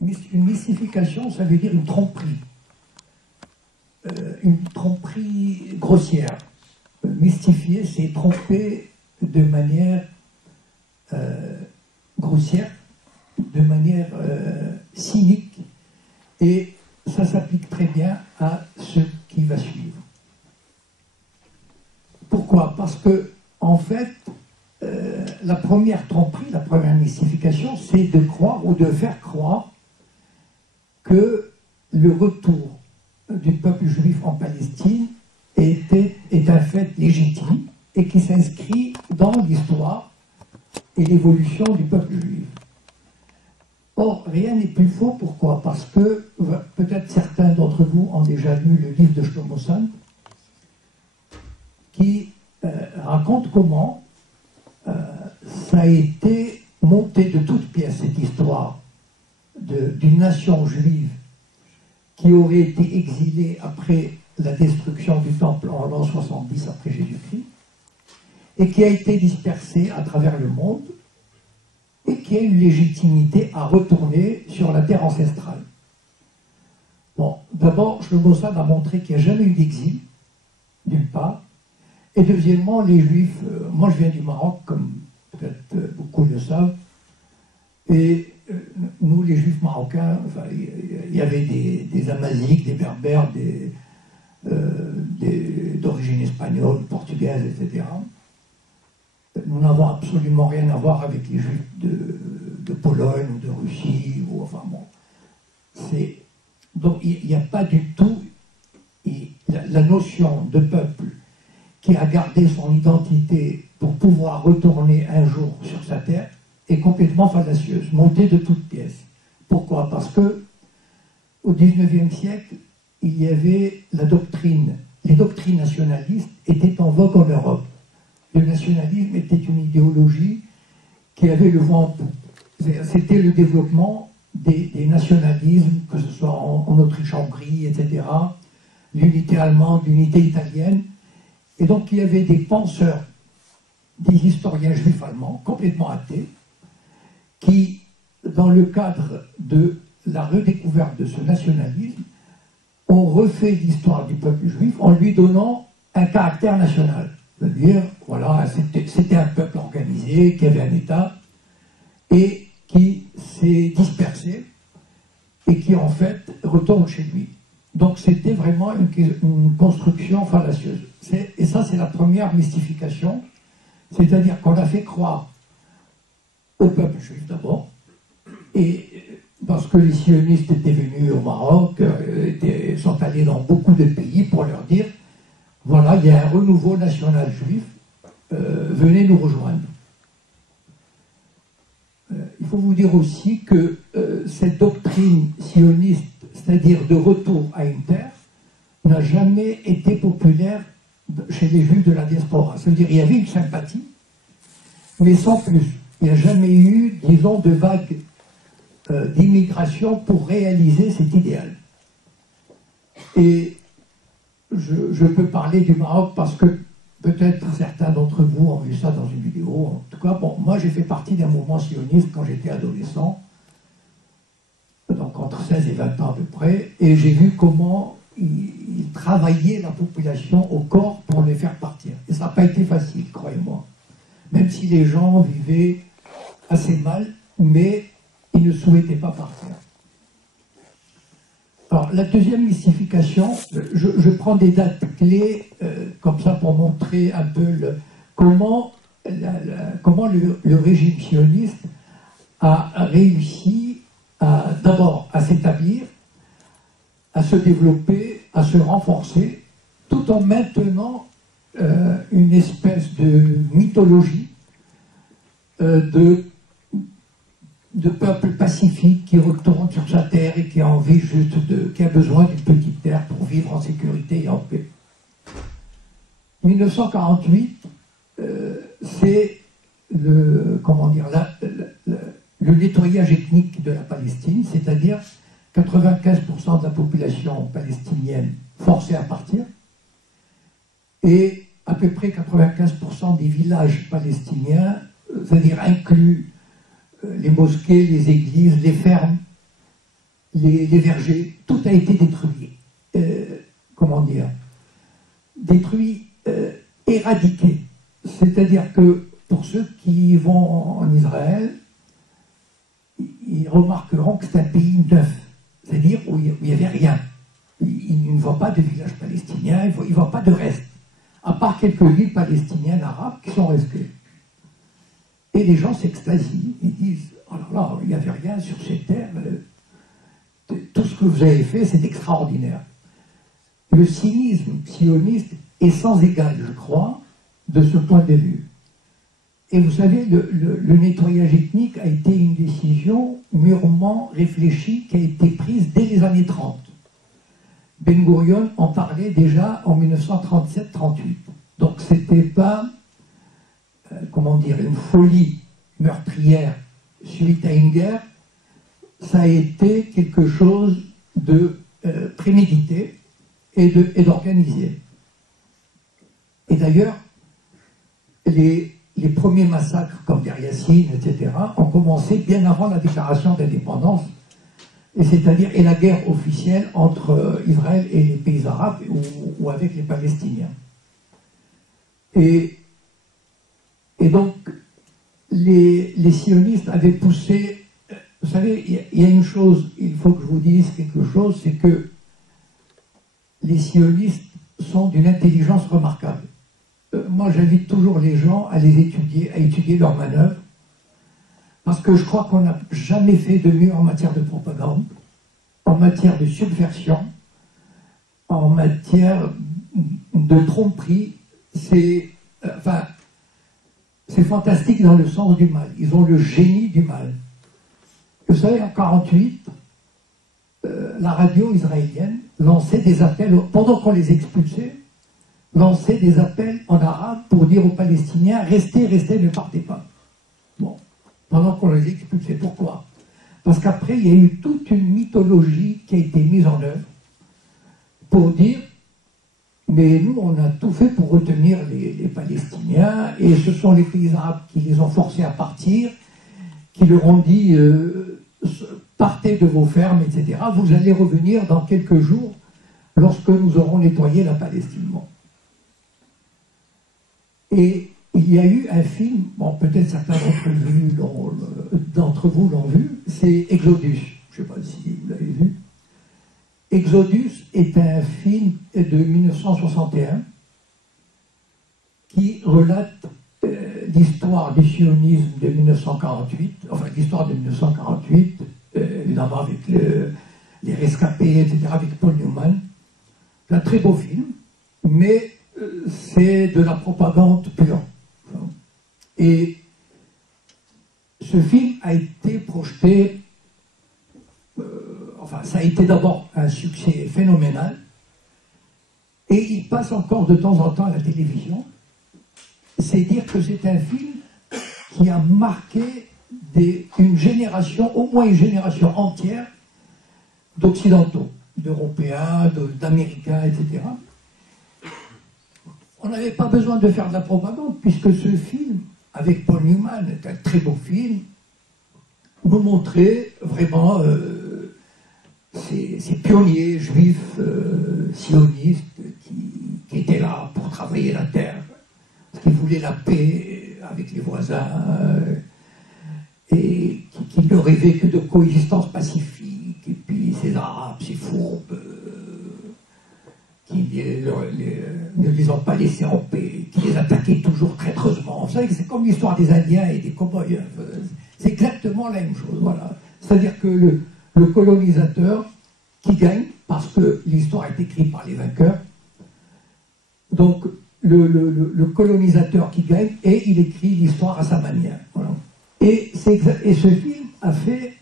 Une mystification, ça veut dire une tromperie. Une tromperie grossière. Mystifier, c'est tromper de manière grossière, de manière cynique, et ça s'applique très bien à ce qui va suivre. Pourquoi? Parce que, en fait, la première tromperie, la première mystification, c'est de croire ou de faire croire que le retour du peuple juif en Palestine est un fait légitime et qui s'inscrit dans l'histoire et l'évolution du peuple juif. Or, rien n'est plus faux. Pourquoi? Parce que, peut-être certains d'entre vous ont déjà lu le livre de Shlomo Sand, qui raconte comment ça a été monté de toutes pièces, cette histoire d'une nation juive qui aurait été exilée après la destruction du temple en l'an 70 après Jésus-Christ, et qui a été dispersée à travers le monde, et qui a une légitimité à retourner sur la terre ancestrale. Bon, d'abord, Shlomo Sand a montré qu'il n'y a jamais eu d'exil, d'une part, et deuxièmement, les Juifs, moi je viens du Maroc, comme peut-être beaucoup le savent, et nous, les Juifs marocains, enfin, il y avait des Amaziques, des Berbères, d'origine espagnole, portugaise, etc. Nous n'avons absolument rien à voir avec les Juifs de Pologne ou de Russie, ou enfin bon. Donc il n'y a pas du tout la notion de peuple qui a gardé son identité pour pouvoir retourner un jour sur sa terre est complètement fallacieuse, montée de toutes pièces. Pourquoi? Parce que au XIXe siècle, il y avait la doctrine, les doctrines nationalistes étaient en vogue en Europe. Le nationalisme était une idéologie qui avait le vent en poupe. C'était le développement des nationalismes, que ce soit en Autriche-Hongrie, etc., l'unité allemande, l'unité italienne. Et donc il y avait des penseurs, des historiens juifs allemands, complètement athées, qui, dans le cadre de la redécouverte de ce nationalisme, ont refait l'histoire du peuple juif en lui donnant un caractère national. C'est-à-dire, voilà, c'était un peuple organisé, qui avait un État, et qui s'est dispersé, et qui en fait retourne chez lui. Donc c'était vraiment une construction fallacieuse. Et ça, c'est la première mystification, c'est-à-dire qu'on a fait croire au peuple juif d'abord, et parce que les sionistes étaient venus au Maroc, sont allés dans beaucoup de pays pour leur dire, voilà, il y a un renouveau national juif, venez nous rejoindre. Il faut vous dire aussi que cette doctrine sioniste, c'est-à-dire de retour à une terre, n'a jamais été populaire chez les juifs de la diaspora. C'est-à-dire qu'il y avait une sympathie, mais sans plus. Il n'y a jamais eu, disons, de vague d'immigration pour réaliser cet idéal. Et je peux parler du Maroc parce que peut-être certains d'entre vous ont vu ça dans une vidéo. En tout cas, bon, moi j'ai fait partie d'un mouvement sioniste quand j'étais adolescent, donc entre 16 et 20 ans à peu près, et j'ai vu comment ils travaillaient la population au corps pour les faire partir. Et ça n'a pas été facile, croyez-moi. Même si les gens vivaient assez mal, mais ils ne souhaitaient pas partir. Alors, la deuxième mystification, je prends des dates clés comme ça pour montrer un peu comment le régime sioniste a réussi d'abord à s'établir, à se développer, à se renforcer, tout en maintenant une espèce de mythologie de peuple pacifique qui retourne sur sa terre et qui a envie juste qui a besoin d'une petite terre pour vivre en sécurité et en paix. 1948, c'est le nettoyage ethnique de la Palestine, c'est-à-dire 95% de la population palestinienne forcée à partir, et à peu près 95% des villages palestiniens, c'est-à-dire inclus les mosquées, les églises, les fermes, les vergers, tout a été détruit. Comment dire? Détruit, éradiqué. C'est-à-dire que pour ceux qui vont en Israël, ils remarqueront que c'est un pays neuf, c'est-à-dire où il n'y avait rien. Ils ne voient pas de village palestinien, ils ne voient pas de reste, à part quelques villes palestiniennes arabes qui sont restées. Et les gens s'extasient, ils disent « Oh là là, il n'y avait rien sur ces terres, tout ce que vous avez fait, c'est extraordinaire. » Le cynisme sioniste est sans égal, je crois, de ce point de vue. Et vous savez, le nettoyage ethnique a été une décision mûrement réfléchie qui a été prise dès les années 30. Ben Gurion en parlait déjà en 1937-38. Donc c'était pas, comment dire, une folie meurtrière suite à une guerre, ça a été quelque chose de prémédité et d'organisé. Et d'ailleurs, les premiers massacres comme Der Yassin, etc., ont commencé bien avant la déclaration d'indépendance, et la guerre officielle entre Israël et les pays arabes ou avec les Palestiniens. Et donc, les sionistes avaient poussé... Vous savez, il y a une chose, il faut que je vous dise quelque chose, c'est que les sionistes sont d'une intelligence remarquable. Moi, j'invite toujours les gens à les étudier, à étudier leurs manœuvres, parce que je crois qu'on n'a jamais fait de mieux en matière de propagande, en matière de subversion, en matière de tromperie. C'est fantastique dans le sens du mal. Ils ont le génie du mal. Vous savez, en 1948, la radio israélienne lançait des appels, pendant qu'on les expulsait, lançait des appels en arabe pour dire aux Palestiniens « Restez, restez, ne partez pas ». Bon, pendant qu'on les expulsait. Pourquoi? Parce qu'après, il y a eu toute une mythologie qui a été mise en œuvre pour dire « Mais nous, on a tout fait pour retenir les Palestiniens, et ce sont les pays arabes qui les ont forcés à partir, qui leur ont dit partez de vos fermes, etc. Vous allez revenir dans quelques jours lorsque nous aurons nettoyé la Palestine. » Bon. Et il y a eu un film, bon, peut-être certains d'entre vous l'ont vu, c'est Exodus. Je ne sais pas si vous l'avez vu. Exodus est un film de 1961 qui relate l'histoire du sionisme de 1948, enfin l'histoire de 1948, évidemment avec les rescapés, etc., avec Paul Newman. C'est un très beau film, mais c'est de la propagande pure. Et ce film a été projeté, ça a été d'abord un succès phénoménal, et il passe encore de temps en temps à la télévision. C'est dire que c'est un film qui a marqué une génération, au moins une génération entière, d'Occidentaux, d'Européens, d'Américains, etc. On n'avait pas besoin de faire de la propagande, puisque ce film, avec Paul Newman, est un très beau film, nous montrait vraiment ces pionniers juifs, sionistes, qui étaient là pour travailler la terre, qui voulaient la paix avec les voisins, et qui ne rêvaient que de coexistence pacifique, et puis ces Arabes, ces fourbes, qui ne les ont pas laissés en paix, qui les attaquaient toujours traîtreusement. Vous savez que c'est comme l'histoire des Indiens et des cow-boys. C'est exactement la même chose. Voilà. C'est-à-dire que le colonisateur qui gagne, parce que l'histoire est écrite par les vainqueurs, donc le colonisateur qui gagne, et il écrit l'histoire à sa manière. Voilà. Et ce film a fait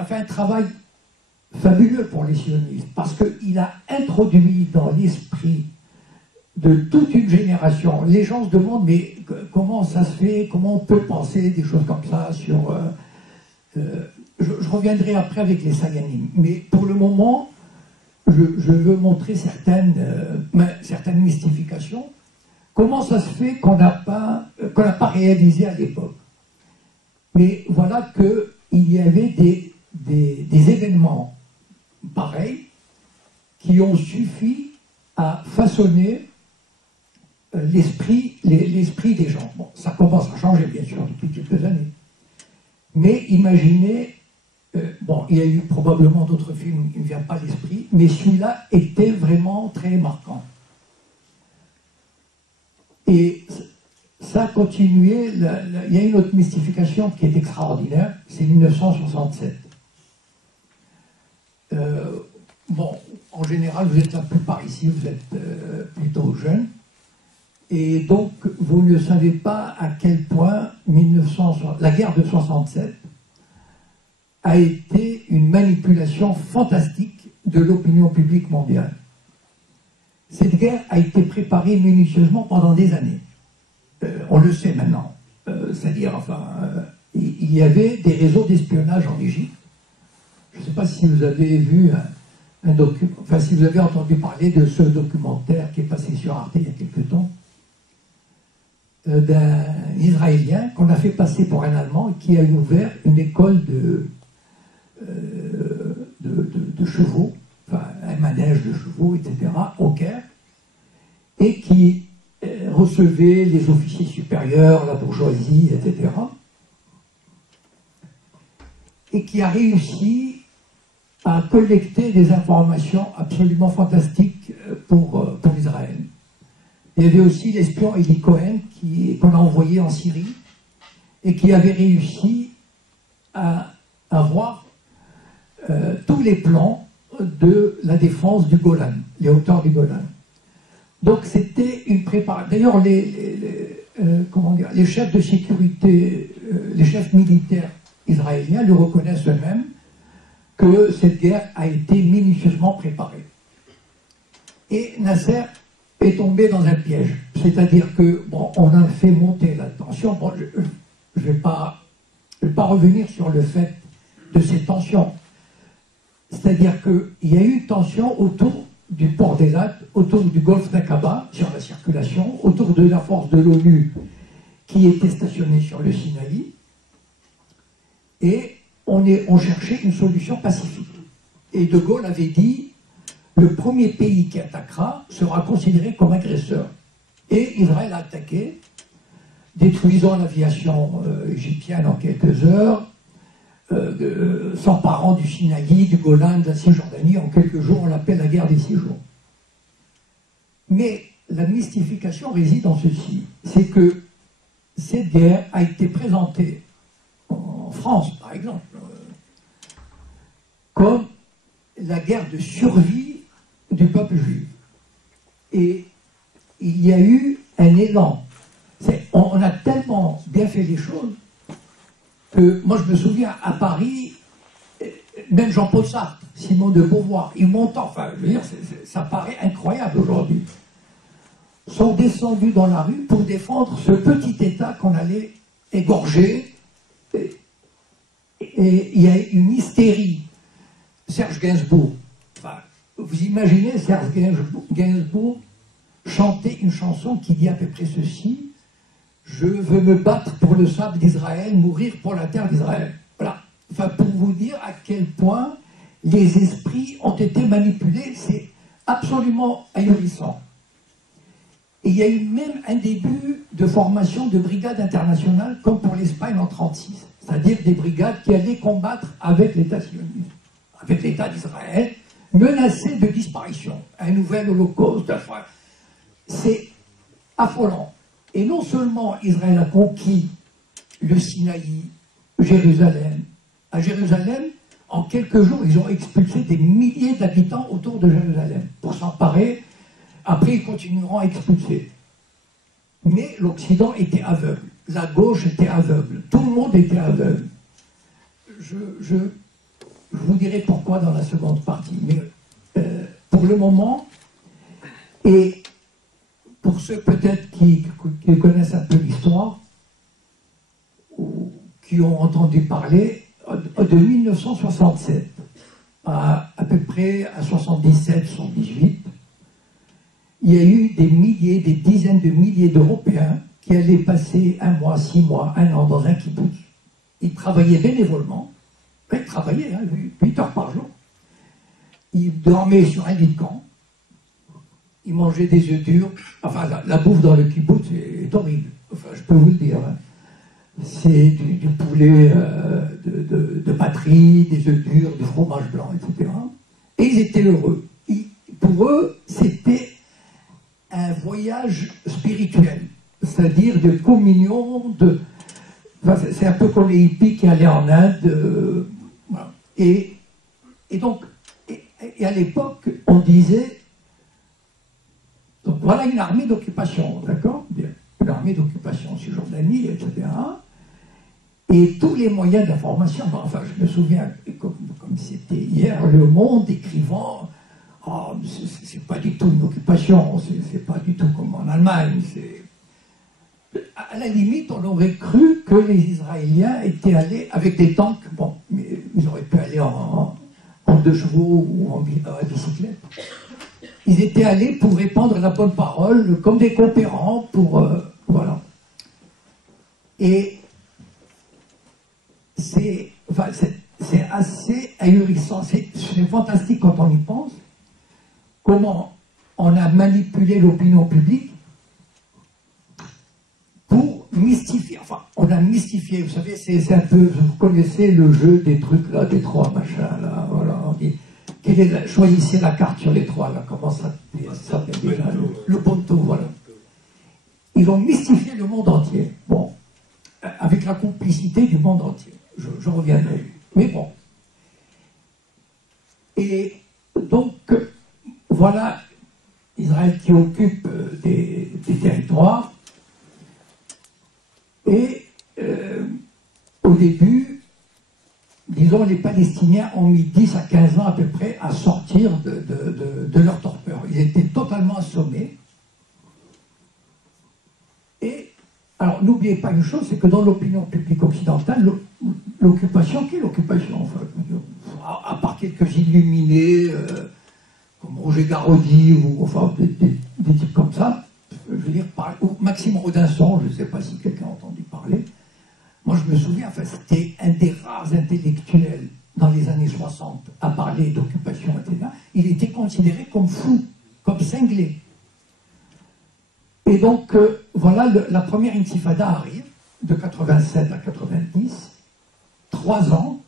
a fait un travail fabuleux pour les sionistes, parce qu'il a introduit dans l'esprit de toute une génération. Les gens se demandent, mais comment ça se fait, comment on peut penser des choses comme ça sur... je reviendrai après avec les Sayanim, mais pour le moment, je veux montrer certaines mystifications. Comment ça se fait qu'on n'a pas réalisé à l'époque? Mais voilà que il y avait des événements pareils qui ont suffi à façonner l'esprit des gens. Bon, ça commence à changer, bien sûr, depuis quelques années. Mais imaginez, bon, il y a eu probablement d'autres films qui ne me viennent pas à l'esprit, mais celui-là était vraiment très marquant. Et ça a continué, il y a une autre mystification qui est extraordinaire, c'est 1967. Bon, en général, vous êtes la plupart ici, vous êtes plutôt jeunes, et donc vous ne savez pas à quel point la guerre de 67 a été une manipulation fantastique de l'opinion publique mondiale. Cette guerre a été préparée minutieusement pendant des années. On le sait maintenant. C'est-à-dire, enfin, il y avait des réseaux d'espionnage en Égypte. Je ne sais pas si vous avez vu un document, enfin, si vous avez entendu parler de ce documentaire qui est passé sur Arte il y a quelque temps, d'un Israélien qu'on a fait passer pour un Allemand et qui a ouvert une école de chevaux, enfin un manège de chevaux, etc., au Caire, et qui recevait les officiers supérieurs, la bourgeoisie, etc., et qui a réussi à collecter des informations absolument fantastiques pour Israël. Il y avait aussi l'espion Eli Cohen qu'on a envoyé en Syrie et qui avait réussi à avoir tous les plans de la défense du Golan, les hauteurs du Golan. Donc c'était une préparation. D'ailleurs, les chefs de sécurité, les chefs militaires israéliens le reconnaissent eux-mêmes que cette guerre a été minutieusement préparée. Et Nasser est tombé dans un piège. C'est-à-dire que, bon, on a fait monter la tension. Bon, je ne vais pas revenir sur le fait de ces tensions. C'est-à-dire qu'il y a eu une tension autour du port d'Eilat, autour du golfe d'Aqaba, sur la circulation, autour de la force de l'ONU qui était stationnée sur le Sinaï, et on cherchait une solution pacifique. Et De Gaulle avait dit le premier pays qui attaquera sera considéré comme agresseur. Et Israël a attaqué, détruisant l'aviation égyptienne en quelques heures, s'emparant du Sinaï, du Golan, de la Cisjordanie. En quelques jours, on l'appelle la guerre des 6 jours. Mais la mystification réside en ceci, c'est que cette guerre a été présentée en France, par exemple, comme la guerre de survie du peuple juif. Et il y a eu un élan. On a tellement bien fait les choses que, moi je me souviens, à Paris, même Jean-Paul Sartre, Simone de Beauvoir, ils montent, enfin, je veux dire, ça paraît incroyable aujourd'hui, sont descendus dans la rue pour défendre ce petit État qu'on allait égorger. Et il y a une hystérie. Serge Gainsbourg, enfin, vous imaginez Serge Gainsbourg chanter une chanson qui dit à peu près ceci: je veux me battre pour le sable d'Israël, mourir pour la terre d'Israël. Voilà. Enfin, pour vous dire à quel point les esprits ont été manipulés, c'est absolument ahurissant. Et il y a eu même un début de formation de brigades internationales, comme pour l'Espagne en 1936, c'est-à-dire des brigades qui allaient combattre avec l'État sioniste, avec l'État d'Israël, menacé de disparition. Un nouvel holocauste, enfin, c'est affolant. Et non seulement Israël a conquis le Sinaï, Jérusalem. À Jérusalem, en quelques jours, ils ont expulsé des milliers d'habitants autour de Jérusalem pour s'emparer. Après, ils continueront à expulser. Mais l'Occident était aveugle. La gauche était aveugle. Tout le monde était aveugle. Je vous dirai pourquoi dans la seconde partie. Mais pour le moment, et pour ceux peut-être qui connaissent un peu l'histoire, ou qui ont entendu parler, de 1967 à peu près à 77-78, il y a eu des milliers, des dizaines de milliers d'Européens qui allaient passer 1 mois, 6 mois, 1 an dans un kibbutz. Ils travaillaient bénévolement ils travaillaient, hein, 8 heures par jour. Ils dormaient sur un lit de camp. Ils mangeaient des œufs durs. Enfin, la bouffe dans le kibbutz est horrible. Enfin, je peux vous le dire. Hein. C'est du poulet de batterie, des œufs durs, du fromage blanc, etc. Et ils étaient heureux. Pour eux, c'était un voyage spirituel, c'est-à-dire de communion, enfin, c'est un peu comme les hippies qui allaient en Inde. Voilà. Et donc, et à l'époque, on disait, donc voilà une armée d'occupation, d'accord? Une armée d'occupation sur Jordanie, etc. Et tous les moyens d'information, enfin je me souviens, comme c'était hier, Le Monde écrivant, oh, c'est pas du tout une occupation, c'est pas du tout comme en Allemagne. À la limite, on aurait cru que les Israéliens étaient allés avec des tanks, bon, mais ils auraient pu aller en 2 chevaux ou en bicyclette. Ils étaient allés pour répandre la bonne parole, comme des coopérants, pour... voilà. Et c'est assez ahurissant, c'est fantastique quand on y pense, comment on a manipulé l'opinion publique pour mystifier, enfin, on a mystifié, vous savez, c'est un peu, vous connaissez le jeu des trucs là, des 3 machins là, voilà, on dit, choisissez la carte sur les 3 là, comment ça s'appelle déjà, le ponto, voilà. Ils ont mystifié le monde entier, bon, avec la complicité du monde entier, je reviendrai, mais bon. Et donc, voilà Israël qui occupe des territoires. Et au début, disons, les Palestiniens ont mis 10 à 15 ans à peu près à sortir de leur torpeur. Ils étaient totalement assommés. Et, alors, n'oubliez pas une chose, c'est que dans l'opinion publique occidentale, l'occupation, quelle occupation, enfin, à part quelques illuminés, comme Roger Garaudy, ou enfin, des types comme ça, je veux dire, ou Maxime Rodinson, je ne sais pas si quelqu'un a entendu parler. Moi, je me souviens, enfin, c'était un des rares intellectuels dans les années 60 à parler d'occupation, etc. Il était considéré comme fou, comme cinglé. Et donc, voilà, la première intifada arrive, de 87 à 90, 3 ans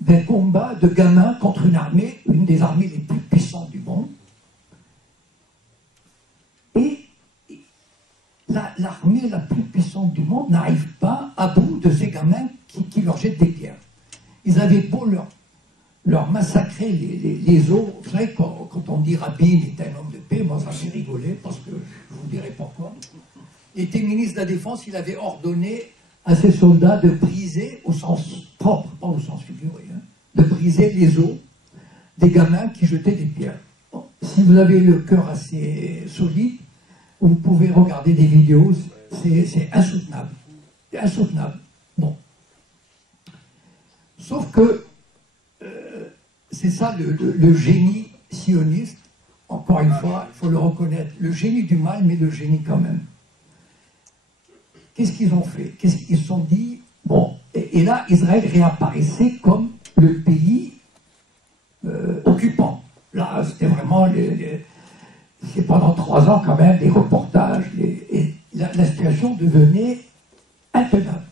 d'un combat de gamins contre une armée, une des armées les plus puissantes du monde. Et l'armée la plus puissante du monde n'arrive pas à bout de ces gamins qui leur jettent des pierres. Ils avaient beau leur massacrer les os. Vous savez, quand on dit Rabin est un homme de paix, moi ça me fait rigoler, parce que je vous dirai pourquoi. Il était ministre de la Défense, il avait ordonné à ses soldats de briser, au sens propre, pas au sens figuré, hein, de briser les os des gamins qui jetaient des pierres. Bon, si vous avez le cœur assez solide, vous pouvez regarder des vidéos, c'est insoutenable. C'est insoutenable. Bon. Sauf que c'est ça le génie sioniste, encore une fois, il faut le reconnaître, le génie du mal, mais le génie quand même. Qu'est-ce qu'ils ont fait? Qu'est-ce qu'ils se sont dit? Bon, et là, Israël réapparaissait comme le pays occupant. Là, c'était vraiment... c'est pendant 3 ans quand même, les reportages, et la situation devenait intenable.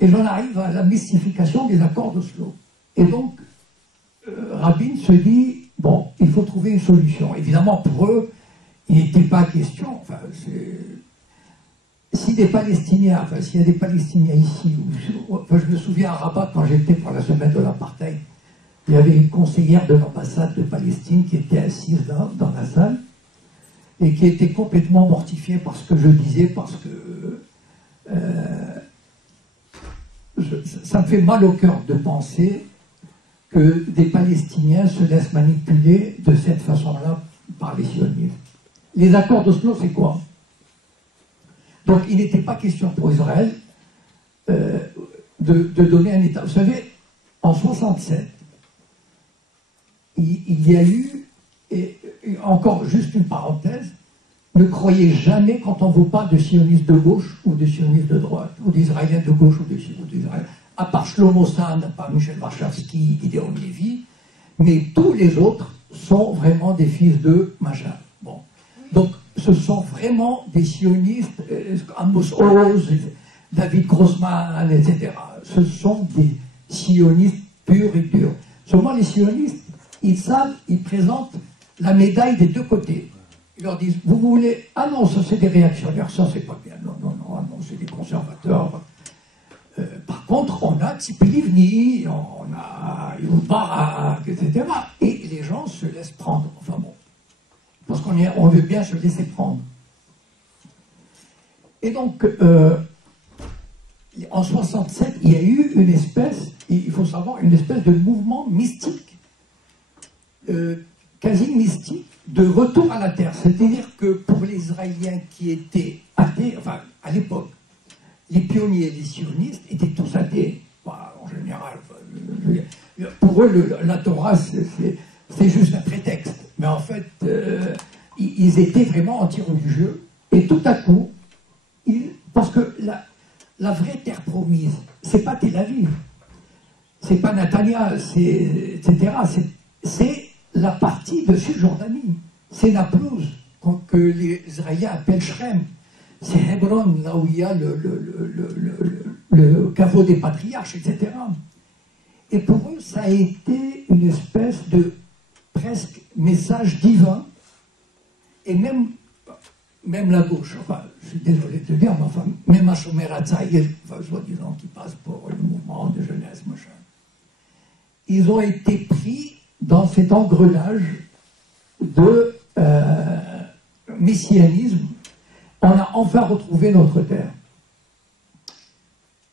Et j'en arrive à la mystification des accords d'Oslo. Et donc, Rabin se dit, bon, il faut trouver une solution. Évidemment, pour eux, il n'était pas question, enfin, si des Palestiniens, enfin, s'il y a des Palestiniens ici, enfin, je me souviens à Rabat, quand j'étais pour la semaine de l'apartheid, il y avait une conseillère de l'ambassade de Palestine qui était assise dans la salle, et qui était complètement mortifiée par ce que je disais, parce que ça me fait mal au cœur de penser que des Palestiniens se laissent manipuler de cette façon-là par les sionistes. Les accords d'Oslo, c'est quoi? Donc il n'était pas question pour Israël de donner un État. Vous savez, en 67, il y a eu, et encore juste une parenthèse, ne croyez jamais quand on vous parle de sionistes de gauche ou de sionistes de droite, ou d'Israéliens de gauche ou d'Israël. à part Shlomo Sand, à part Michel Warshawski, Gideon Levy, mais tous les autres sont vraiment des fils de machin. Bon. Donc, ce sont vraiment des sionistes, Amos Oz, David Grossman, etc. Ce sont des sionistes purs et durs. Seulement, les sionistes, ils savent, ils présentent la médaille des deux côtés. Ils leur disent, vous voulez... Ah non, ça c'est des réactionnaires, ça c'est pas bien. Non, non, non, non, c'est des conservateurs. Par contre, on a Tzipi Livni, on a Ehud Barak, etc. Et les gens se laissent prendre. Enfin bon, parce on veut bien se laisser prendre. Et donc, en 67, il y a eu une espèce, il faut savoir, une espèce de mouvement mystique, quasi mystique, de retour à la terre. C'est-à-dire que pour les Israéliens qui étaient athées, enfin, à l'époque, les pionniers et les sionistes étaient tous athées. Bah, en général, pour eux, la Torah, c'est juste un prétexte. Mais en fait, ils étaient vraiment anti-religieux. Et tout à coup, parce que la vraie terre promise, c'est pas Tel Aviv, c'est pas Netanya, etc. C'est la partie de Cisjordanie. C'est Naplouse, que les Israéliens appellent Shrem. C'est Hebron, là où il y a le caveau des patriarches, etc. Et pour eux, ça a été une espèce de presque message divin. Et même la gauche, enfin, je suis désolé de le dire, mais enfin, même à Shomer Hatzaïr, enfin, soi-disant qui passe pour le mouvement de jeunesse, machin, ils ont été pris dans cet engrenage de messianisme. On a enfin retrouvé notre terre.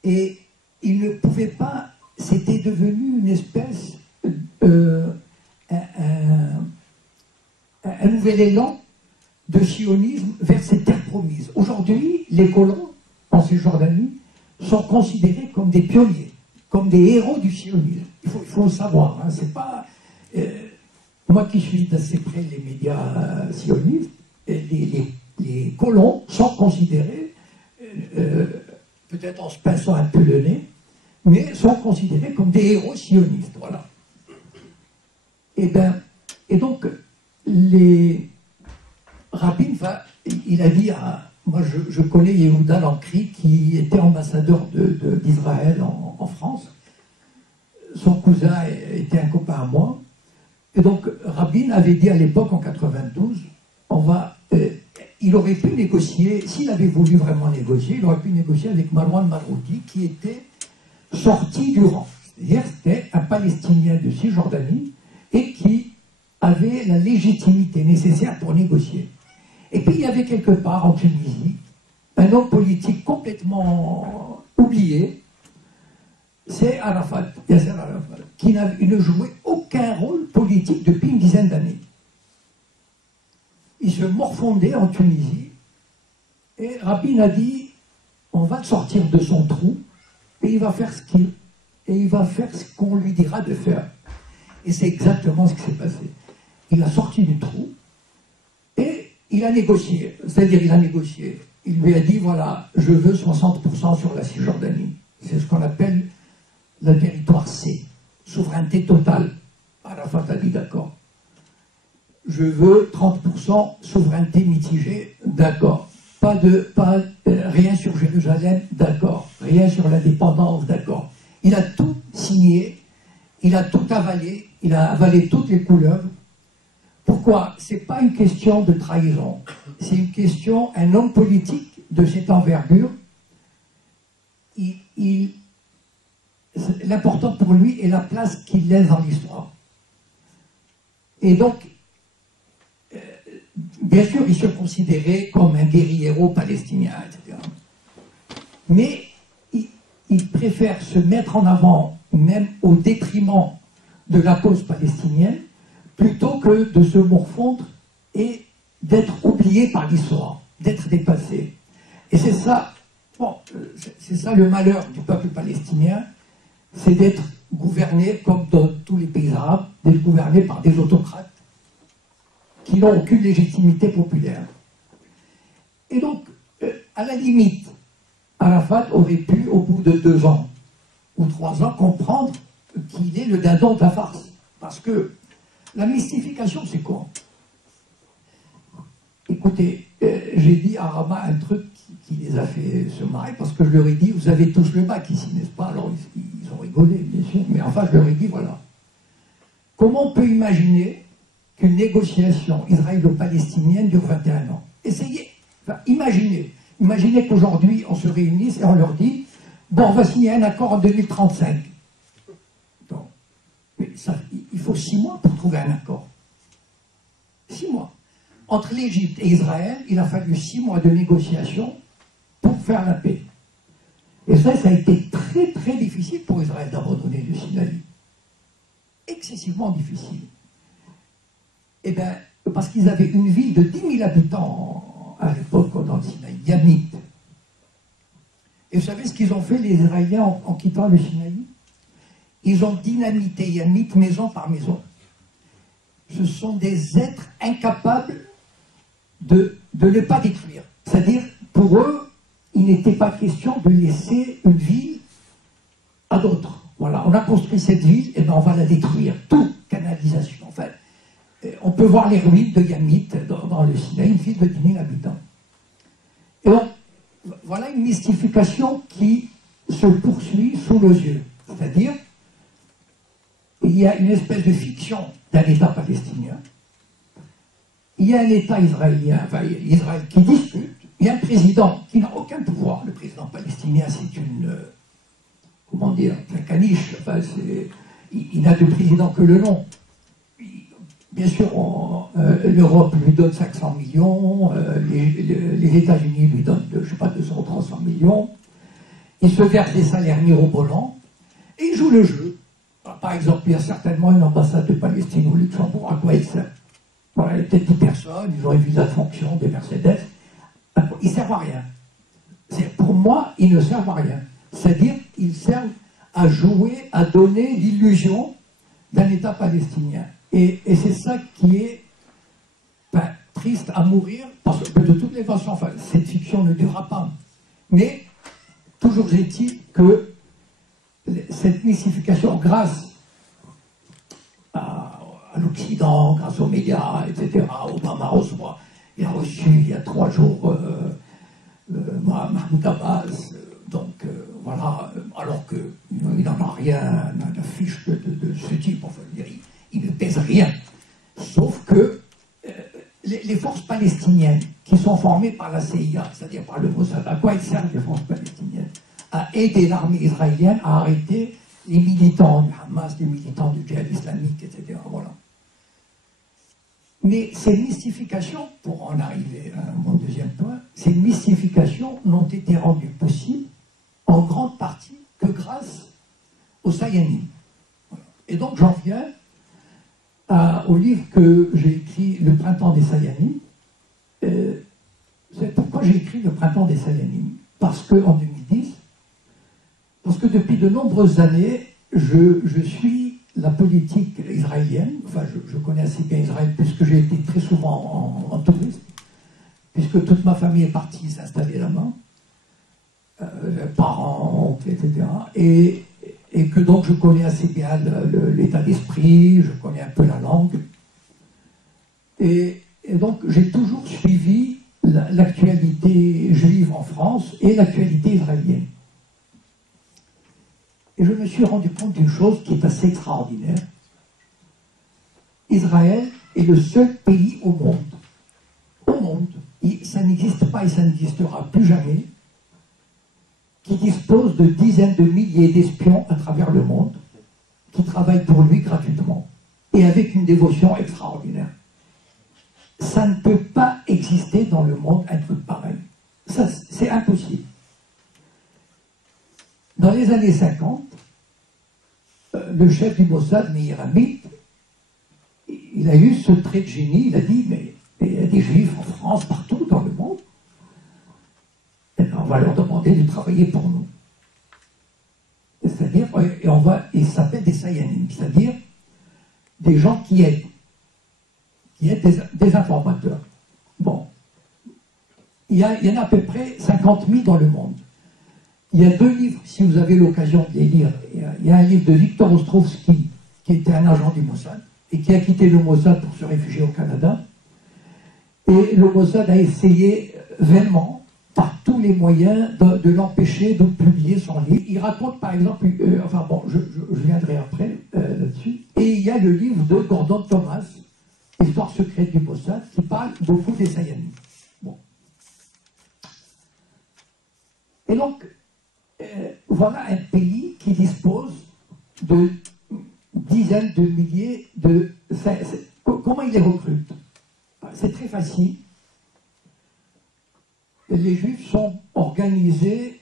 Et ils ne pouvaient pas, c'était devenu une espèce, un nouvel élan de sionisme vers cette terre promise. Aujourd'hui, les colons en Cisjordanie sont considérés comme des pionniers, comme des héros du sionisme. Il faut le savoir. Hein, c'est pas, moi qui suis d'assez près les médias sionistes, les colons sont considérés, peut-être en se pinçant un peu le nez, mais sont considérés comme des héros sionistes. Voilà. Et donc, Rabin, il a dit moi je connais Yehuda Lankri qui était ambassadeur d'Israël en France. Son cousin était un copain à moi. Et donc Rabin avait dit à l'époque, en 92, il aurait pu négocier, s'il avait voulu vraiment négocier, il aurait pu négocier avec Marwan Marrouti, qui était sorti du rang. C'est-à-dire c'était un Palestinien de Cisjordanie et qui avait la légitimité nécessaire pour négocier. Et puis il y avait quelque part en Tunisie un homme politique complètement oublié, c'est Arafat, Yasser Arafat, qui ne jouait aucun rôle politique depuis une dizaine d'années. Il se morfondait en Tunisie et Rabin a dit on va le sortir de son trou et il va faire ce qu'on lui dira de faire. Et c'est exactement ce qui s'est passé. Il a sorti du trou et il a négocié. C'est-à-dire, il a négocié. Il lui a dit, voilà, je veux 60% sur la Cisjordanie. C'est ce qu'on appelle le territoire C. Souveraineté totale. Arafat a dit, d'accord. Je veux 30% souveraineté mitigée, d'accord. Rien sur Jérusalem, d'accord. Rien sur l'indépendance, d'accord. Il a tout signé, il a tout avalé, il a avalé toutes les couleuvres. Pourquoi? Ce n'est pas une question de trahison, c'est une question, un homme politique de cette envergure, l'important pour lui est la place qu'il laisse dans l'histoire. Et donc, bien sûr, il se considérait comme un guerriero palestinien, etc. Mais il préfère se mettre en avant, même au détriment de la cause palestinienne, plutôt que de se morfondre et d'être oublié par l'histoire, d'être dépassé. Et c'est ça, c'est ça le malheur du peuple palestinien, c'est d'être gouverné, comme dans tous les pays arabes, d'être gouverné par des autocrates qui n'ont aucune légitimité populaire. Et donc, à la limite, Arafat aurait pu, au bout de 2 ans, ou 3 ans comprendre qu'il est le dindon de la farce. Parce que la mystification, c'est quoi? Écoutez, j'ai dit à Rabat un truc qui les a fait se marrer, parce que je leur ai dit, vous avez tous le bac ici, n'est-ce pas? Alors ils ont rigolé, bien sûr, mais enfin je leur ai dit, voilà. Comment on peut imaginer qu'une négociation israélo-palestinienne dure 21 ans? Essayez, enfin, imaginez qu'aujourd'hui on se réunisse et on leur dit, bon, on va signer un accord en 2035. Donc, mais ça, il faut 6 mois pour trouver un accord. 6 mois. Entre l'Égypte et Israël, il a fallu 6 mois de négociation pour faire la paix. Et ça a été très très difficile pour Israël d'abandonner le Sinaï. Excessivement difficile. Eh bien, parce qu'ils avaient une ville de 10 000 habitants à l'époque dans le Sinaï, Yamit. Et vous savez ce qu'ils ont fait, les Israéliens, en quittant le Sinaï? Ils ont dynamité Yamit maison par maison. Ce sont des êtres incapables de ne pas détruire. C'est-à-dire, pour eux, il n'était pas question de laisser une ville à d'autres. Voilà, on a construit cette ville, et bien on va la détruire. Tout, canalisation. Enfin, on peut voir les ruines de Yamit dans le Sinaï, une ville de 10 000 habitants. Et donc, voilà une mystification qui se poursuit sous nos yeux. C'est-à-dire, il y a une espèce de fiction d'un État palestinien. Il y a un État israélien, enfin Israël qui dispute. Il y a un président qui n'a aucun pouvoir. Le président palestinien, c'est une, comment dire, un caniche. Enfin, il n'a de président que le nom. Bien sûr, l'Europe lui donne 500 millions, les États-Unis lui donnent, je ne sais pas, 200 ou 300 millions. Il se verse des salaires mirobolants et il joue le jeu. Par exemple, il y a certainement une ambassade de Palestine au Luxembourg. À quoi il sert? Voilà, il y a peut-être 10 personnes, ils ont une visa de fonction, des Mercedes. Ils ne servent à rien. Pour moi, ils ne servent à rien. C'est-à-dire qu'ils servent à jouer, à donner l'illusion d'un État palestinien. Et c'est ça qui est triste à mourir, parce que de toutes les façons, enfin, cette fiction ne durera pas. Mais, toujours est-il que cette mystification, grâce à l'Occident, grâce aux médias, etc., Obama reçoit, il a reçu il y a 3 jours Mahmoud Abbas, donc voilà, alors qu'il n'en a rien, n'a fiche de ce type, enfin, il ne pèse rien. Sauf que les forces palestiniennes qui sont formées par la CIA, c'est-à-dire par le Mossad, à quoi elles servent les forces palestiniennes? À aider l'armée israélienne à arrêter les militants du Hamas, les militants du djihad islamique, etc. Voilà. Mais ces mystifications, pour en arriver à mon deuxième point, ces mystifications n'ont été rendues possibles en grande partie que grâce aux Sayanim. Voilà. Et donc j'en viens au livre que j'ai écrit, Le Printemps des Sayanim. C'est pourquoi j'ai écrit Le Printemps des Sayanim. Parce qu'en 2010, parce que depuis de nombreuses années, je suis la politique israélienne. Enfin, je connais assez bien Israël puisque j'ai été très souvent en tourisme, puisque toute ma famille est partie s'installer là-bas, parents, oncles, etc. Et que donc je connais assez bien l'état d'esprit, je connais un peu la langue. Et donc j'ai toujours suivi l'actualité juive en France et l'actualité israélienne. Et je me suis rendu compte d'une chose qui est assez extraordinaire. Israël est le seul pays au monde, et ça n'existe pas et ça n'existera plus jamais, qui dispose de dizaines de milliers d'espions à travers le monde, qui travaillent pour lui gratuitement, et avec une dévotion extraordinaire. Ça ne peut pas exister dans le monde un truc pareil. Ça, c'est impossible. Dans les années 50, le chef du Mossad, Meir Amit, il a eu ce trait de génie, il a dit, mais il y a des juifs en France, partout dans le monde, et on va leur demander de travailler pour nous. C'est-à-dire, et ça s'appelle des Sayanim, c'est-à-dire des gens qui aident des informateurs. Bon, il y en a à peu près 50 000 dans le monde. Il y a 2 livres, si vous avez l'occasion de les lire. Il y a un livre de Victor Ostrovsky, qui était un agent du Mossad, et qui a quitté le Mossad pour se réfugier au Canada. Et le Mossad a essayé vainement, par tous les moyens, de l'empêcher de publier son livre. Il raconte par exemple, enfin bon, je viendrai après là-dessus. Et il y a le livre de Gordon Thomas, Histoire secrète du Mossad, qui parle beaucoup des Sayanis. Bon. Et donc, voilà un pays qui dispose de dizaines de milliers de... Comment il les recrute? C'est très facile. Les Juifs sont organisés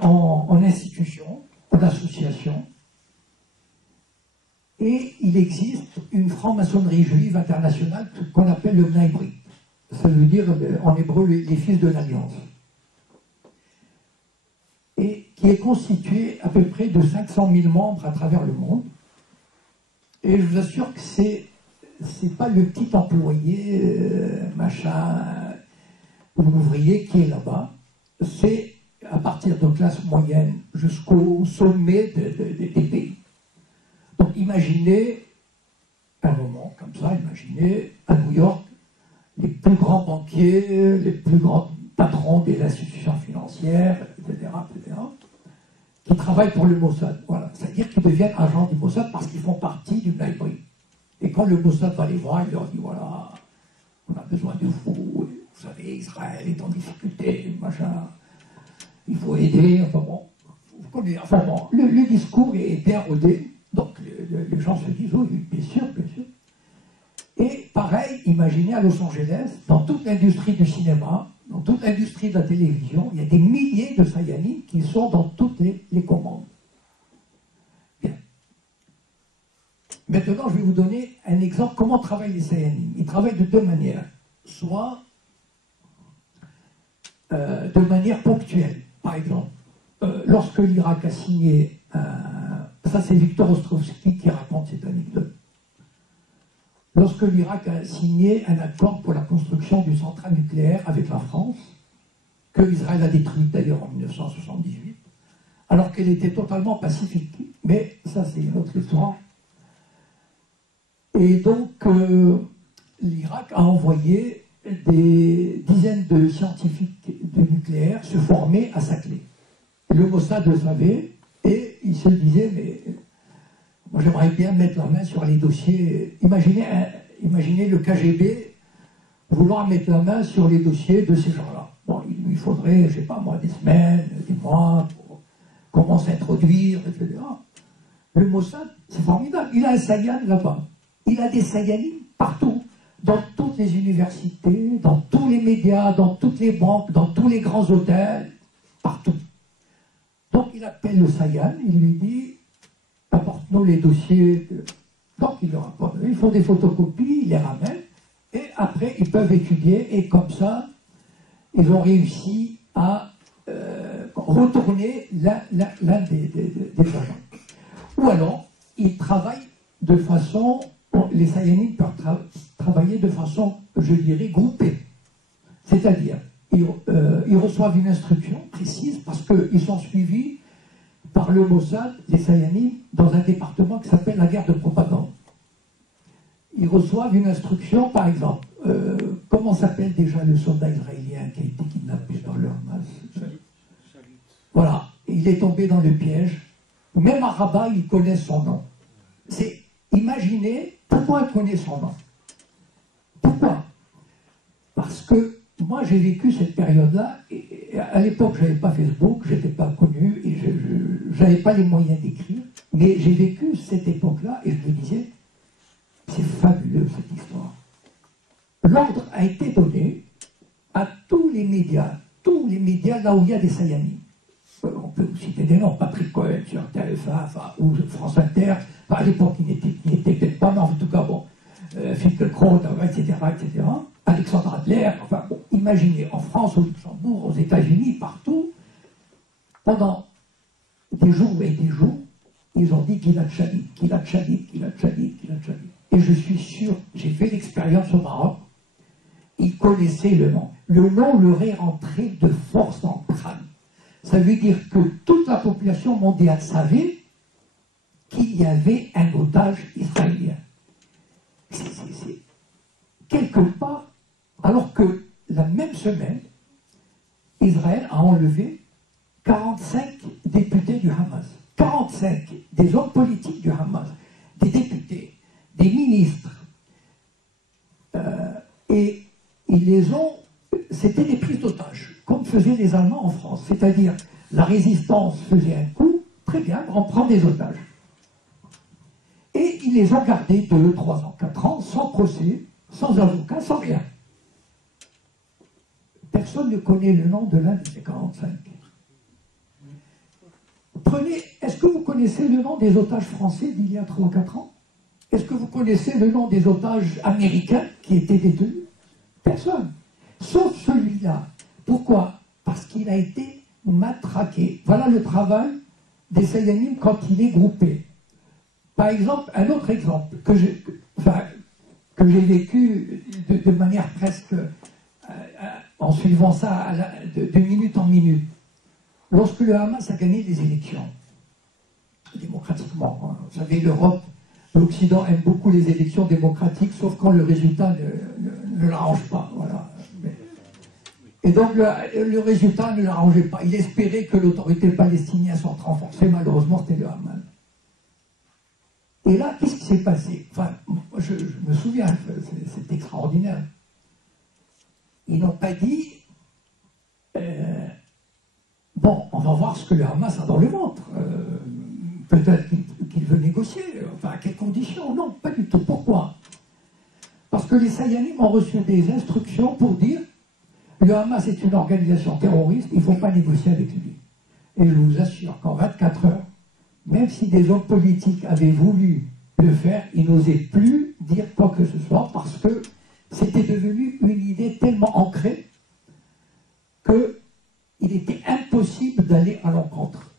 en institutions, en associations, et il existe une franc-maçonnerie juive internationale qu'on appelle le Bnei Brit. Ça veut dire en hébreu les fils de l'Alliance. Et qui est constitué à peu près de 500 000 membres à travers le monde. Et je vous assure que c'est pas le petit employé, machin, ou l'ouvrier qui est là-bas. C'est à partir de classe moyenne jusqu'au sommet des pays. Donc imaginez, un moment comme ça, imaginez à New York, les plus grands banquiers, les plus grands patrons des institutions financières, etc., qui travaillent pour le Mossad. Voilà. C'est-à-dire qu'ils deviennent agents du Mossad parce qu'ils font partie du Bnei Brit. Et quand le Mossad va les voir, il leur dit, voilà, on a besoin de vous, vous savez, Israël est en difficulté, machin, il faut aider, enfin bon, vous connaissez, enfin bon, le discours est bien rodé, donc les gens se disent, oui, bien sûr, bien sûr. Et pareil, imaginez à Los Angeles, dans toute l'industrie du cinéma, dans toute l'industrie de la télévision, il y a des milliers de Sayanis qui sont dans toutes les commandes. Bien. Maintenant, je vais vous donner un exemple comment travaillent les Sayanis. Ils travaillent de 2 manières. Soit de manière ponctuelle. Par exemple, lorsque l'Irak a signé, ça c'est Victor Ostrovsky qui raconte cette anecdote, lorsque l'Irak a signé un accord pour la construction d'une centrale nucléaire avec la France, que Israël a détruite d'ailleurs en 1978, alors qu'elle était totalement pacifique. Mais ça c'est une autre histoire. Et donc l'Irak a envoyé des dizaines de scientifiques du nucléaire se former à Saclay. Le Mossad le savait et il se disait, mais moi j'aimerais bien mettre la main sur les dossiers. Imaginez le KGB vouloir mettre la main sur les dossiers de ces gens-là. Bon, il faudrait, je sais pas moi, des semaines, des mois pour comment s'introduire, etc. Le Mossad, c'est formidable. Il a un Sayan là-bas. Il a des Sayanis partout. Dans toutes les universités, dans tous les médias, dans toutes les banques, dans tous les grands hôtels, partout. Donc il appelle le Sayan, il lui dit, apporte-nous les dossiers. Donc il leur apporte, ils font des photocopies, ils les ramènent, et après ils peuvent étudier, et comme ça, ils ont réussi à retourner l'un des agents. Ou alors, ils travaillent de façon, les Sayanides peuvent travailler de façon, je dirais, groupée. C'est-à-dire, ils reçoivent une instruction précise parce qu'ils sont suivis par le Mossad, les Sayanides, dans un département qui s'appelle la guerre de propagande. Ils reçoivent une instruction, par exemple, comment s'appelle déjà le soldat israélien qui a été kidnappé dans leur masse? Voilà, il est tombé dans le piège. Même à Rabat, ils connaissent son nom. Imaginez pourquoi ils connaissent son nom. Pourquoi? Parce que moi, j'ai vécu cette période-là, et à l'époque, je n'avais pas Facebook, je n'étais pas connu, et je n'avais pas les moyens d'écrire, mais j'ai vécu cette époque-là, et je me disais, c'est fabuleux cette histoire. L'ordre a été donné à tous les médias là où il y a des Sayanis. On peut citer des noms, Patrick Cohen sur TF1, ou France Inter, à l'époque il n'était peut-être pas, mais en tout cas bon, Finkielkraut, etc., Alexandre Adler, enfin bon, imaginez, en France, au Luxembourg, aux États-Unis, partout, pendant des jours et des jours, ils ont dit Gilad Shalit. Et je suis sûr, j'ai fait l'expérience au Maroc, ils connaissaient le nom. Le nom leur est rentré de force en crâne. Ça veut dire que toute la population mondiale savait qu'il y avait un otage israélien. C'est quelque part, alors que la même semaine, Israël a enlevé 45 députés du Hamas. 45 des hommes politiques du Hamas, des députés, des ministres. Et ils les ont... C'était des prises d'otages, comme faisaient les Allemands en France. C'est-à-dire, la résistance faisait un coup, très bien, on prend des otages. Et ils les ont gardés 2, 3 ans, 4 ans, sans procès, sans avocat, sans rien. Personne ne connaît le nom de l'un de ces 45. Est-ce que vous connaissez le nom des otages français d'il y a 3 ou 4 ans? Est-ce que vous connaissez le nom des otages américains qui étaient détenus? Personne. Sauf celui-là. Pourquoi? Parce qu'il a été matraqué. Voilà le travail des Sayanim quand il est groupé. Par exemple, un autre exemple que j'ai vécu de manière presque en suivant ça de minute en minute. Lorsque le Hamas a gagné les élections, démocratiquement, hein, vous savez, l'Europe, l'Occident aime beaucoup les élections démocratiques, sauf quand le résultat ne l'arrange pas. Voilà. Et donc le résultat ne l'arrangeait pas. Il espérait que l'autorité palestinienne soit renforcée. Malheureusement, c'était le Hamas. Et là, qu'est-ce qui s'est passé? Enfin, je me souviens, c'est extraordinaire. Ils n'ont pas dit bon, on va voir ce que le Hamas a dans le ventre. Peut-être qu'il veut négocier. Enfin, à quelles conditions? Non, pas du tout. Pourquoi? Parce que les Sayanim ont reçu des instructions pour dire le Hamas est une organisation terroriste, il ne faut pas négocier avec lui. Et je vous assure qu'en 24 heures, même si des hommes politiques avaient voulu le faire, ils n'osaient plus dire quoi que ce soit parce que c'était devenu une idée tellement ancrée qu'il était impossible d'aller à l'encontre.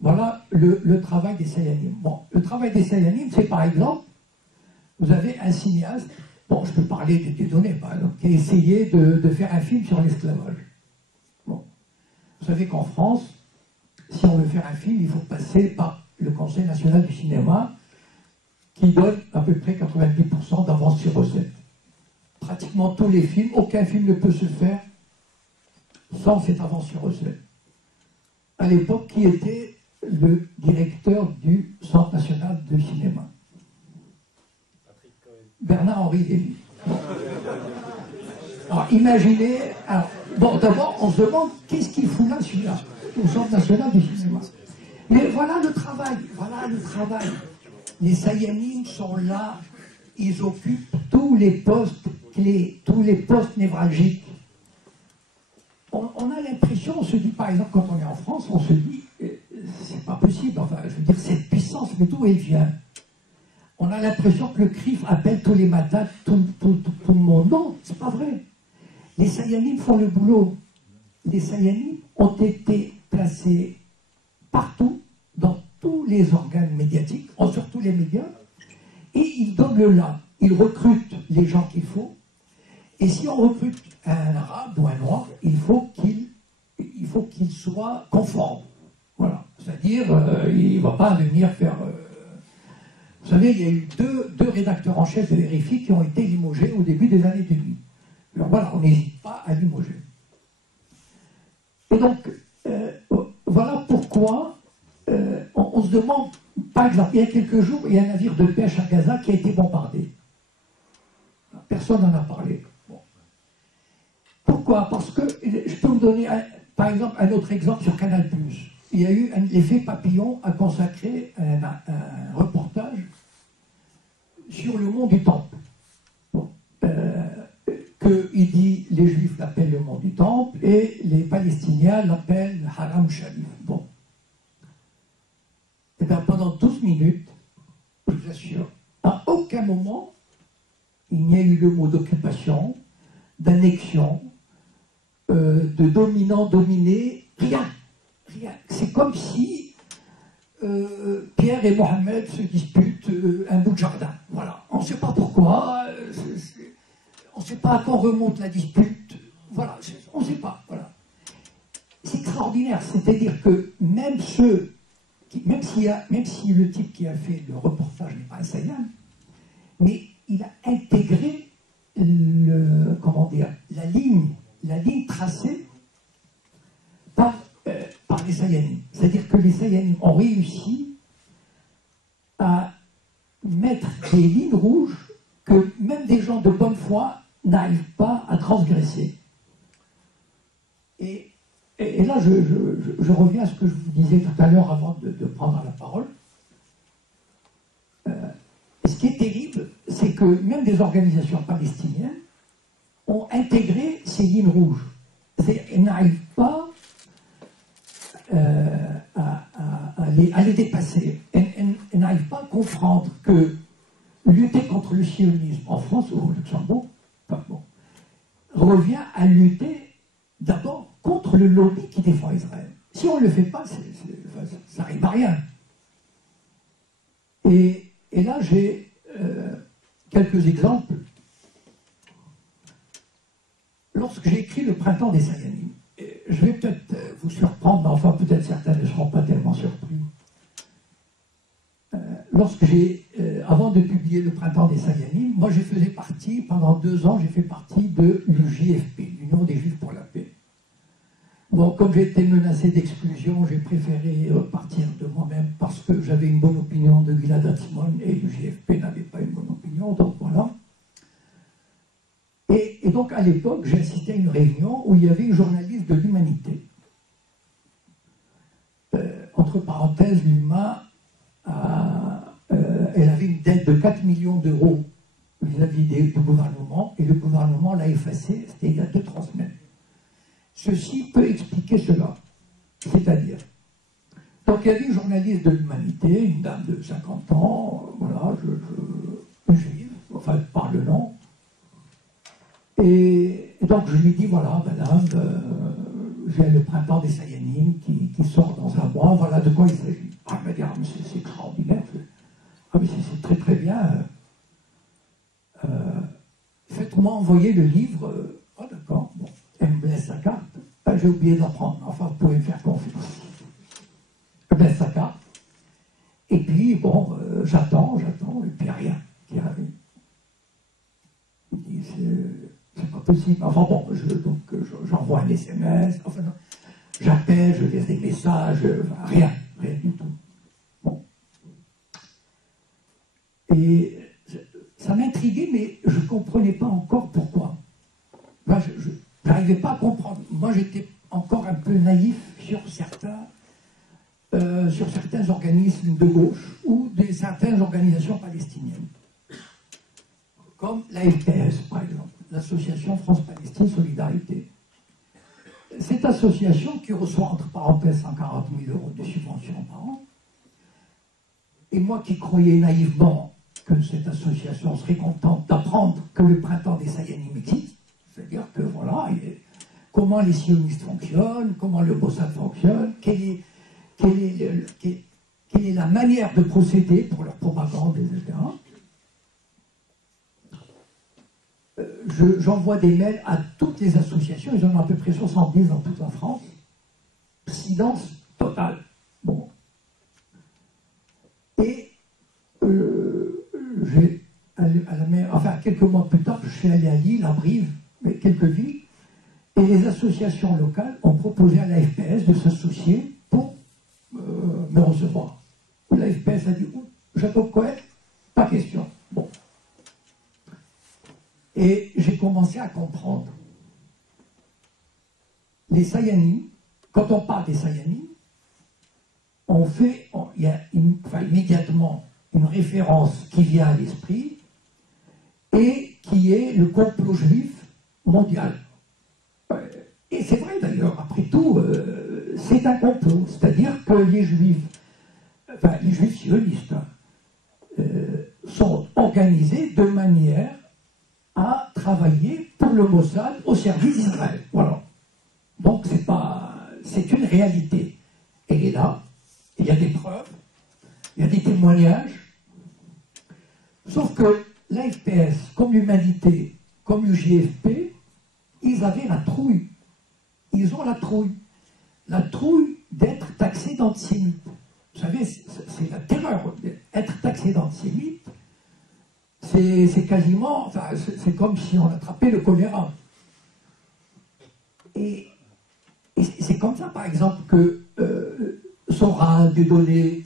Voilà le travail des Sayanim. Bon, le travail des Sayanim, c'est par exemple, vous avez un cinéaste, bon, je peux parler des données, par exemple, qui a essayé de faire un film sur l'esclavage. Bon. Vous savez qu'en France, si on veut faire un film, il faut passer par le Conseil national du cinéma, qui donne à peu près 90% d'avance sur recette. Pratiquement tous les films, aucun film ne peut se faire sans cette avance sur recette. À l'époque, qui était le directeur du Centre national de cinéma? Bernard-Henri Lévy. Alors, imaginez... Alors, bon, d'abord, on se demande, qu'est-ce qu'il fout là, celui-là, au Centre national du cinéma? Mais voilà le travail, voilà le travail. Les Sayanim sont là, ils occupent tous les postes clés, tous les postes névralgiques. On a l'impression, on se dit, par exemple, quand on est en France, on se dit, c'est pas possible, enfin, je veux dire, cette puissance, mais d'où elle vient? On a l'impression que le CRIF appelle tous les matins tout le monde. Non, c'est pas vrai. Les Sayanim font le boulot. Les Sayanim ont été placés partout, dans tous les organes médiatiques, surtout les médias, et ils donnent le là. Ils recrutent les gens qu'il faut. Et si on recrute un arabe ou un noir, il faut qu'il soit conforme. Voilà. C'est-à-dire, il ne va pas venir faire... Vous savez, il y a eu deux rédacteurs en chef de RFI qui ont été limogés au début des années 2000. Alors voilà, on n'hésite pas à limoger. Et donc, voilà pourquoi on se demande, par exemple, il y a quelques jours, il y a un navire de pêche à Gaza qui a été bombardé. Personne n'en a parlé. Bon. Pourquoi? Parce que, je peux vous donner, par exemple, un autre exemple sur Canal+. Il y a eu l'effet papillon à consacrer un reportage sur le mont du Temple. Bon. Il dit, les Juifs l'appellent le mont du Temple et les Palestiniens l'appellent Haram Sharif. Bon. Et bien pendant 12 minutes, je vous assure, à aucun moment, il n'y a eu le mot d'occupation, d'annexion, de dominant-dominé, rien. C'est comme si Pierre et Mohamed se disputent un bout de jardin. Voilà. On ne sait pas pourquoi, on ne sait pas à quand remonte la dispute. Voilà, on ne sait pas. Voilà. C'est extraordinaire, c'est-à-dire que même même si le type qui a fait le reportage n'est pas un Sayan, mais il a intégré comment dire, la ligne tracée par les Sayanim. C'est-à-dire que les Sayanim ont réussi à mettre des lignes rouges que même des gens de bonne foi n'arrivent pas à transgresser. Et là, je reviens à ce que je vous disais tout à l'heure avant de prendre la parole. Ce qui est terrible, c'est que même des organisations palestiniennes ont intégré ces lignes rouges. Elles n'arrivent pas à les dépasser. Elles n'arrivent pas à comprendre que lutter contre le sionisme en France ou au Luxembourg, revient à lutter d'abord contre le lobby qui défend Israël. Si on ne le fait pas, ça n'arrive à rien. Et là, j'ai quelques exemples. Lorsque j'ai écrit Le Printemps des Sayanim, je vais peut-être vous surprendre, mais enfin peut-être certains ne seront pas tellement surpris. Avant de publier Le Printemps des Sayanim, moi je faisais partie, pendant 2 ans, j'ai fait partie de l'UJFP, l'Union des Juifs pour la paix. Bon, comme j'ai été menacé d'exclusion, j'ai préféré partir de moi-même parce que j'avais une bonne opinion de Gilad Atzmon et l'UJFP n'avait pas une bonne opinion, donc voilà. Et donc à l'époque, j'ai assisté à une réunion où il y avait une journaliste de l'Humanité. Entre parenthèses, l'UMA elle avait une dette de 4 millions d'euros vis-à-vis du gouvernement, et le gouvernement l'a effacée, c'était il y a 2-3 semaines. Ceci peut expliquer cela. C'est-à-dire, donc il y avait une journaliste de l'Humanité, une dame de 50 ans, voilà, une juive, enfin par le nom, et donc je lui dis, voilà, madame, j'ai Le Printemps des Sayanim qui sort dans un mois, voilà de quoi il s'agit. Ah, elle m'a dit, ah, mais c'est extraordinaire. Ah, mais c'est très très bien. Faites-moi envoyer le livre. Ah, d'accord. Bon. Elle me laisse sa carte. Ah, j'ai oublié de la prendre. Enfin, vous pouvez me faire confiance. Elle me laisse sa carte. Et puis, bon, j'attends, et puis rien qui arrive. Il me dit, c'est pas possible. Enfin bon, j'envoie un SMS. Enfin, non. J'appelle, je laisse des messages. Rien du tout. Bon. Et ça m'intriguait, mais je ne comprenais pas encore pourquoi. Moi, je n'arrivais pas à comprendre. Moi, j'étais encore un peu naïf sur certains organismes de gauche ou certaines organisations palestiniennes. Comme la FPS, par exemple, l'Association France-Palestine Solidarité. Cette association qui reçoit entre parenthèses 140 000 € de subventions par an, et moi qui croyais naïvement que cette association serait contente d'apprendre que le Printemps des Sayanim existe, c'est-à-dire que voilà, comment les sionistes fonctionnent, comment le Mossad fonctionne, quelle est la manière de procéder pour leur propagande, etc. J'envoie des mails à toutes les associations, ils en ont à peu près 70 dans toute la France. Silence total. Bon. Et quelques mois plus tard, je suis allé à Lille, à Brive, mais quelques villes, et les associations locales ont proposé à la FPS de s'associer pour me recevoir. La FPS a dit, Jacob Cohen, pas question. Bon. Et j'ai commencé à comprendre. Les Sayanim, quand on parle des Sayanim, il y a immédiatement une référence qui vient à l'esprit et qui est le complot juif mondial. Et c'est vrai d'ailleurs, après tout, c'est un complot. C'est-à-dire que les juifs sionistes, sont organisés de manière à travailler pour le Mossad au service d'Israël. Voilà. Donc c'est une réalité. Elle est là, il y a des preuves, il y a des témoignages. Sauf que l'AFPS, comme l'Humanité, comme le JFP, ils avaient la trouille. Ils ont la trouille. la trouille d'être taxé d'antisémite. Vous savez, c'est la terreur. Être taxé d'antisémite, c'est quasiment, enfin, c'est comme si on attrapait le choléra. Et c'est comme ça, par exemple, que Sora, Dieudonné,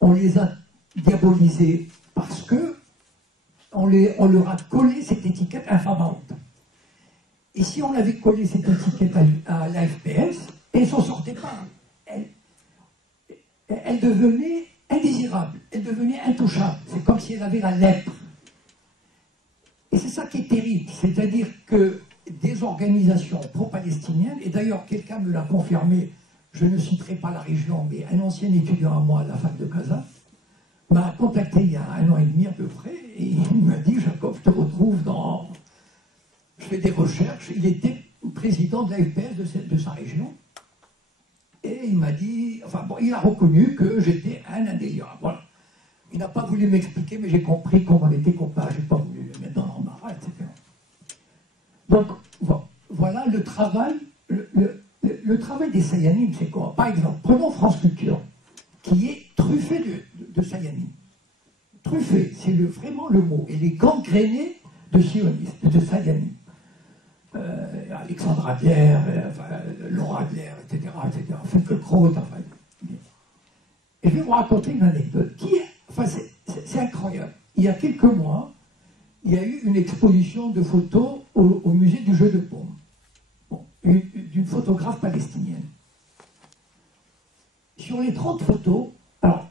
on les a diabolisés parce que on leur a collé cette étiquette infamante. Et si on avait collé cette étiquette à la FPS, elle ne s'en sortait pas. Elle devenait indésirable, elle devenait intouchable. C'est comme si elle avait la lèpre. Et c'est ça qui est terrible, c'est-à-dire que des organisations pro-palestiniennes, et d'ailleurs quelqu'un me l'a confirmé, je ne citerai pas la région, mais un ancien étudiant à moi à la fac de Casa, m'a contacté il y a 1 an et demi à peu près, et il m'a dit, Jacob, je te retrouve dans... Je fais des recherches, il était président de la FPS de sa région, et il m'a dit, enfin bon, il a reconnu que j'étais un indélirable, voilà. Il n'a pas voulu m'expliquer, mais j'ai compris comment on était copains, j'ai pas voulu le mettre dans l'embarras, etc. Donc, voilà le travail, le travail des Sayanim, c'est quoi? Par exemple, prenons France Culture, qui est truffé de Sayanim. Truffé, c'est vraiment le mot. Elle est gangrénée de sionistes, de Sayanim. Alexandre Adler, Laura Adler, etc. Finkielkraut, enfin. Et je vais vous raconter une anecdote c'est incroyable. Il y a quelques mois, il y a eu une exposition de photos au musée du jeu de paume, d'une photographe palestinienne. Sur les 30 photos, alors,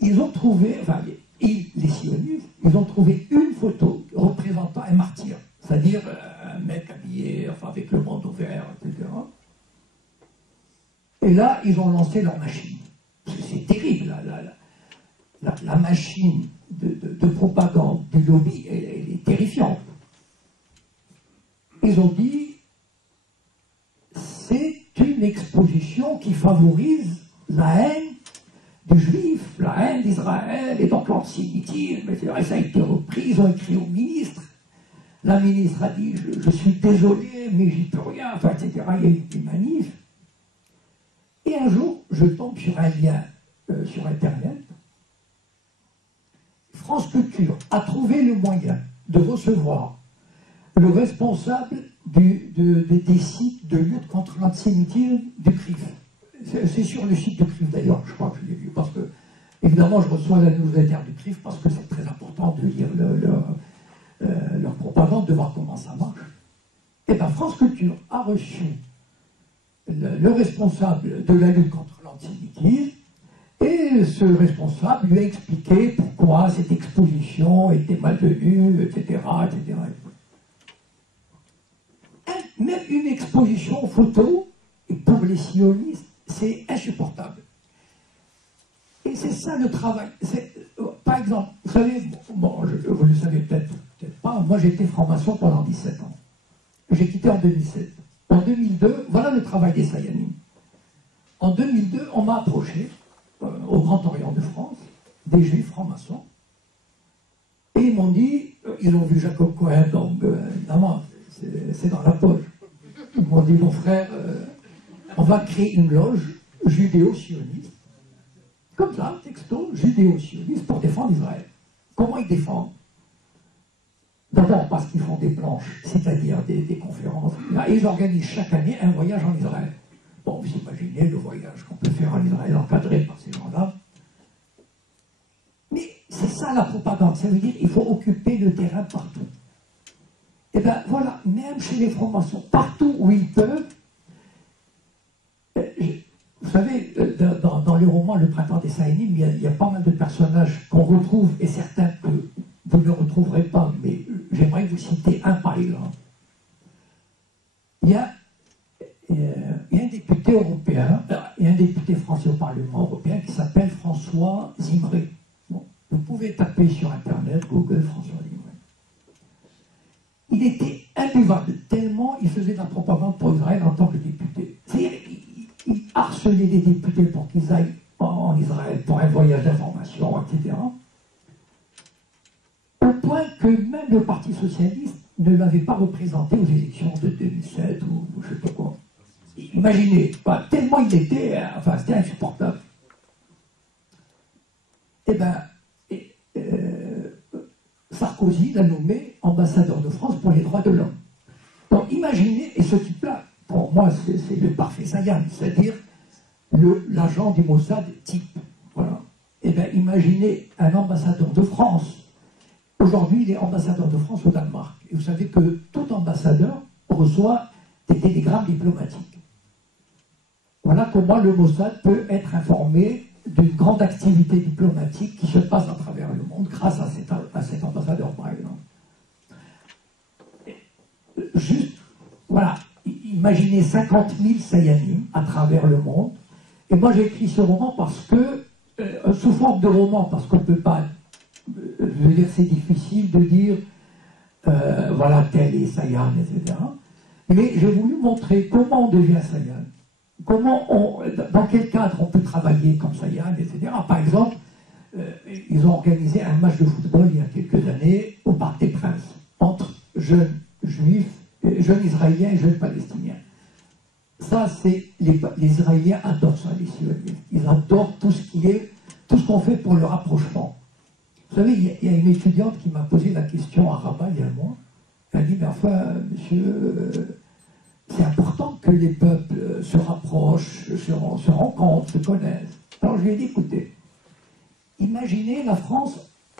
ils ont trouvé, enfin, les sionistes, ils ont trouvé une photo représentant un martyr, c'est-à-dire un mec habillé, enfin, avec le bandeau vert, etc. Et là, ils ont lancé leur machine. C'est terrible, la machine de propagande du lobby, elle est terrifiante. Ils ont dit, c'est une exposition qui favorise la haine du juif, la haine d'Israël, et donc l'antisémitisme, etc. Et ça a été repris, ils ont écrit au ministre. La ministre a dit, je suis désolé, mais j'y peux rien, enfin, etc. Il y a eu des manifs. Et un jour, je tombe sur un lien sur Internet. France Culture a trouvé le moyen de recevoir le responsable des sites de lutte contre l'antisémitisme du CRIF. C'est sur le site du CRIF d'ailleurs, je crois que je l'ai vu, parce que, évidemment, je reçois la newsletter du CRIF parce que c'est très important de lire leur propagande, de voir comment ça marche. Et bien, France Culture a reçu le responsable de la lutte contre l'antisémitisme, et ce responsable lui a expliqué pourquoi cette exposition était malvenue, etc., etc. Même une exposition photo, pour les sionistes, c'est insupportable. Et c'est ça le travail. Par exemple, vous savez, bon, vous le savez peut-être pas, moi j'ai été franc-maçon pendant 17 ans. J'ai quitté en 2007. En 2002, voilà le travail des Sayanim. En 2002, on m'a approché, au Grand Orient de France, des juifs francs-maçons, et ils m'ont dit, ils ont vu Jacob Cohen, donc évidemment, c'est dans la poche. Ils m'ont dit, mon frère, on va créer une loge judéo-sioniste, comme ça, texto, judéo-sioniste, pour défendre Israël. Comment ils défendent? D'abord parce qu'ils font des planches, c'est-à-dire des conférences. Là, ils organisent chaque année un voyage en Israël. Bon, vous imaginez le voyage qu'on peut faire en Israël encadré par ces gens-là. Mais c'est ça la propagande, ça veut dire qu'il faut occuper le terrain partout. Et bien voilà, même chez les francs-maçons, partout où ils peuvent, vous savez, dans les romans Le Printemps des Saïnim, il y a pas mal de personnages qu'on retrouve, et certains que vous ne retrouverez pas, mais j'aimerais vous citer un par exemple. Il y a un député européen, il y a un député français au Parlement européen qui s'appelle François Zimré. Bon, vous pouvez taper sur Internet, Google, François Zimré. Il était imbuvable, tellement il faisait de la propagande pour Israël en tant que député. C'est-à-dire, il harcelait les députés pour qu'ils aillent en Israël pour un voyage d'information, etc. Au point que même le Parti Socialiste ne l'avait pas représenté aux élections de 2007 ou je ne sais pas quoi. Il Imaginez, tellement il était, enfin c'était insupportable. Eh bien, Sarkozy l'a nommé ambassadeur de France pour les droits de l'homme. Donc imaginez, et ce type-là, pour moi c'est le parfait Sayan, c'est-à-dire l'agent du Mossad type. Voilà. Eh bien, imaginez un ambassadeur de France. Aujourd'hui, il est ambassadeur de France au Danemark. Et vous savez que tout ambassadeur reçoit des télégrammes diplomatiques. Voilà comment le Mossad peut être informé d'une grande activité diplomatique qui se passe à travers le monde grâce à cet ambassadeur, par exemple. Juste, voilà, imaginez 50 000 Sayanim à travers le monde. Et moi, j'ai écrit ce roman parce que, sous forme de roman, parce qu'on ne peut pas, je veux dire, c'est difficile de dire, voilà, tel est Sayan, etc. Mais j'ai voulu montrer comment on devient Sayan. Dans quel cadre on peut travailler comme Sayan, etc. Par exemple, ils ont organisé un match de football il y a quelques années au Parc des Princes, entre jeunes juifs, jeunes israéliens et jeunes palestiniens. Ça, c'est les Israéliens adorent ça, les Sionistes. Ils adorent tout ce qu'on fait pour le rapprochement. Vous savez, il y a une étudiante qui m'a posé la question à Rabat il y a un mois. Elle a dit, mais enfin, monsieur, c'est important que les peuples se rapprochent, se rencontrent, se connaissent. Alors je lui ai dit, écoutez, imaginez la France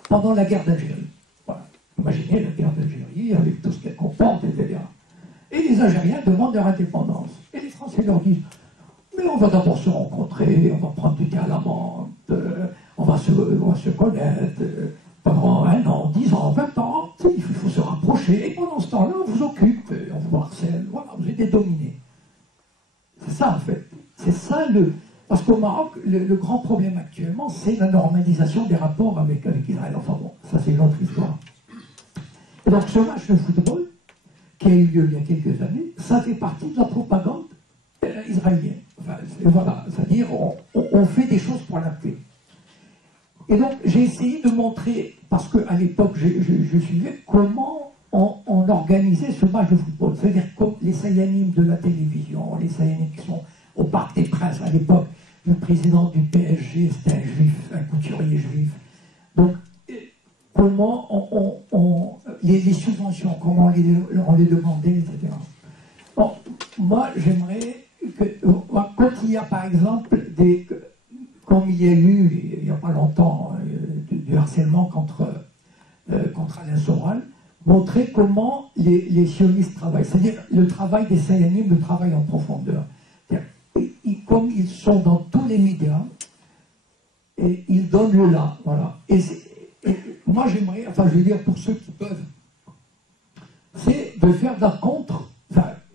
pendant la guerre d'Algérie. Voilà. Imaginez la guerre d'Algérie avec tout ce qu'elle comporte, etc. Et les Algériens demandent leur indépendance. Et les Français leur disent, mais on va d'abord se rencontrer, on va prendre du thé à la menthe, on va se connaître pendant 1 an, 10 ans, 20 ans, il faut se rapprocher. Et pendant ce temps-là, on vous occupe, on vous harcèle, voilà, vous êtes dominés. C'est ça en fait. C'est ça Parce qu'au Maroc, le grand problème actuellement, c'est la normalisation des rapports avec Israël. Enfin bon, ça c'est une autre histoire. Et donc ce match de football, qui a eu lieu il y a quelques années, ça fait partie de la propagande israélienne. Enfin, voilà, c'est-à-dire on fait des choses pour la paix. Et donc j'ai essayé de montrer, parce qu'à l'époque je suivais comment on organisait ce match de football. C'est-à-dire comme les Sayanim de la télévision, les Sayanim qui sont au Parc des Princes à l'époque, le président du PSG c'était un juif, un couturier juif. Donc comment les subventions, comment on les demandait, etc. Bon, moi, j'aimerais que, quand il y a par exemple comme il y a eu, il n'y a pas longtemps, du harcèlement contre Alain Soral, montrer comment les sionistes travaillent, c'est-à-dire le travail des Sayanim, le travail en profondeur. Comme ils sont dans tous les médias, et ils donnent le là, voilà. Et moi j'aimerais, enfin je veux dire pour ceux qui peuvent, c'est de faire de la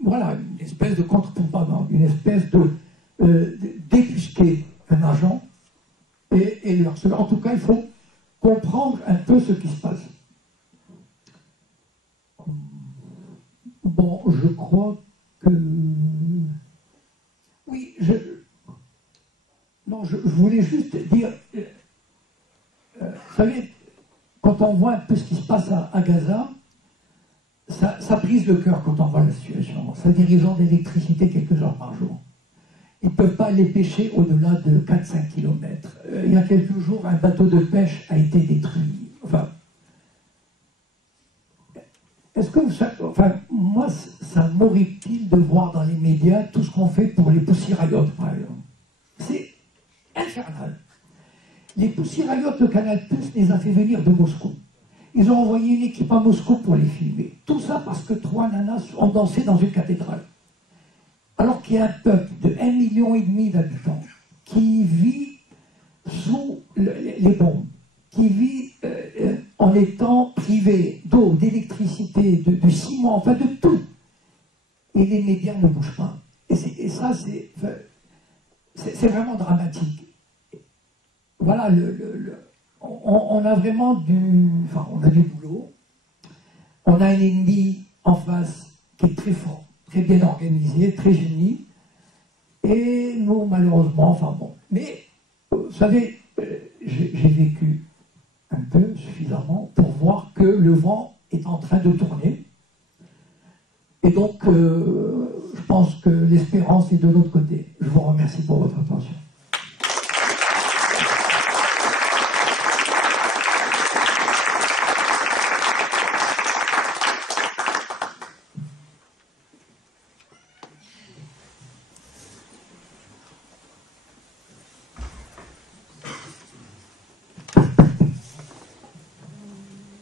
voilà, une espèce de contre-propagande, une espèce de débusquer un agent et le harceler. En tout cas, il faut comprendre un peu ce qui se passe. Bon, je crois que... Oui, je voulais juste dire... vous savez, quand on voit un peu ce qui se passe à Gaza, ça brise le cœur quand on voit la situation. C'est-à-dire ils ont de l'électricité quelques heures par jour. Ils ne peuvent pas aller pêcher au-delà de 4-5 km. Il y a quelques jours, un bateau de pêche a été détruit. Enfin, est-ce que moi, ça m'horripile de voir dans les médias tout ce qu'on fait pour les Pussy Riot, par exemple. C'est infernal. Les Pussy Riot, le Canal+, les a fait venir de Moscou. Ils ont envoyé une équipe à Moscou pour les filmer. Tout ça parce que 3 nanas ont dansé dans une cathédrale. Alors qu'il y a un peuple de 1,5 million d'habitants qui vit sous les bombes, qui vit en étant privé d'eau, d'électricité, de ciment, enfin de tout. Et les médias ne bougent pas. Et ça, c'est vraiment dramatique. Voilà, on a vraiment on a du boulot. On a un ennemi en face qui est très fort, très bien organisé, très uni. Et nous, malheureusement, enfin bon. Mais, vous savez, j'ai vécu un peu suffisamment pour voir que le vent est en train de tourner. Et donc, je pense que l'espérance est de l'autre côté. Je vous remercie pour votre attention.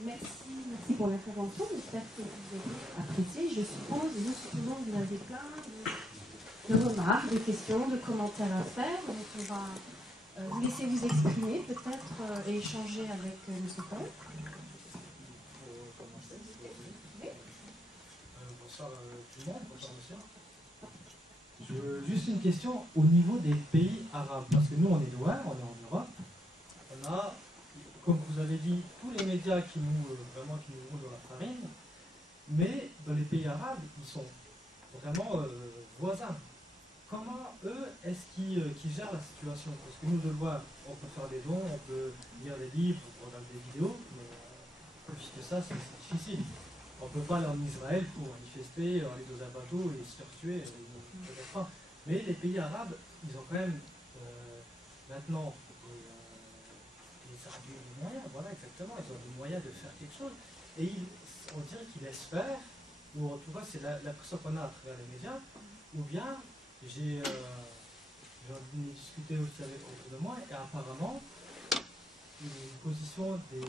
Merci pour l'intervention. J'espère que vous avez apprécié. Je suppose, vous avez plein de remarques, de questions, de commentaires à faire. Donc on va vous laisser vous exprimer peut-être et échanger avec M. Paul. Bonsoir tout le monde, bonsoir monsieur. Juste une question au niveau des pays arabes, parce que nous on est loin, on est en Europe, on a, comme vous avez dit, tous les médias qui nous roulent dans la farine, mais dans les pays arabes, ils sont vraiment voisins. Comment eux, est-ce qu'ils gèrent la situation? Parce que nous de loin, on peut faire des dons, on peut lire des livres, regarder des vidéos, mais plus que ça, c'est difficile. On ne peut pas aller en Israël pour manifester, aller dans un bateau et se faire tuer, peut-être pas. Mais les pays arabes, ils ont quand même maintenant des moyens, voilà exactement, ils ont des moyens de faire quelque chose. Et on dirait qu'ils laissent faire, ou en tout cas c'est l'impression qu'on a à travers les médias, ou bien j'en ai discuté aussi avec autour de moi, et apparemment, une position des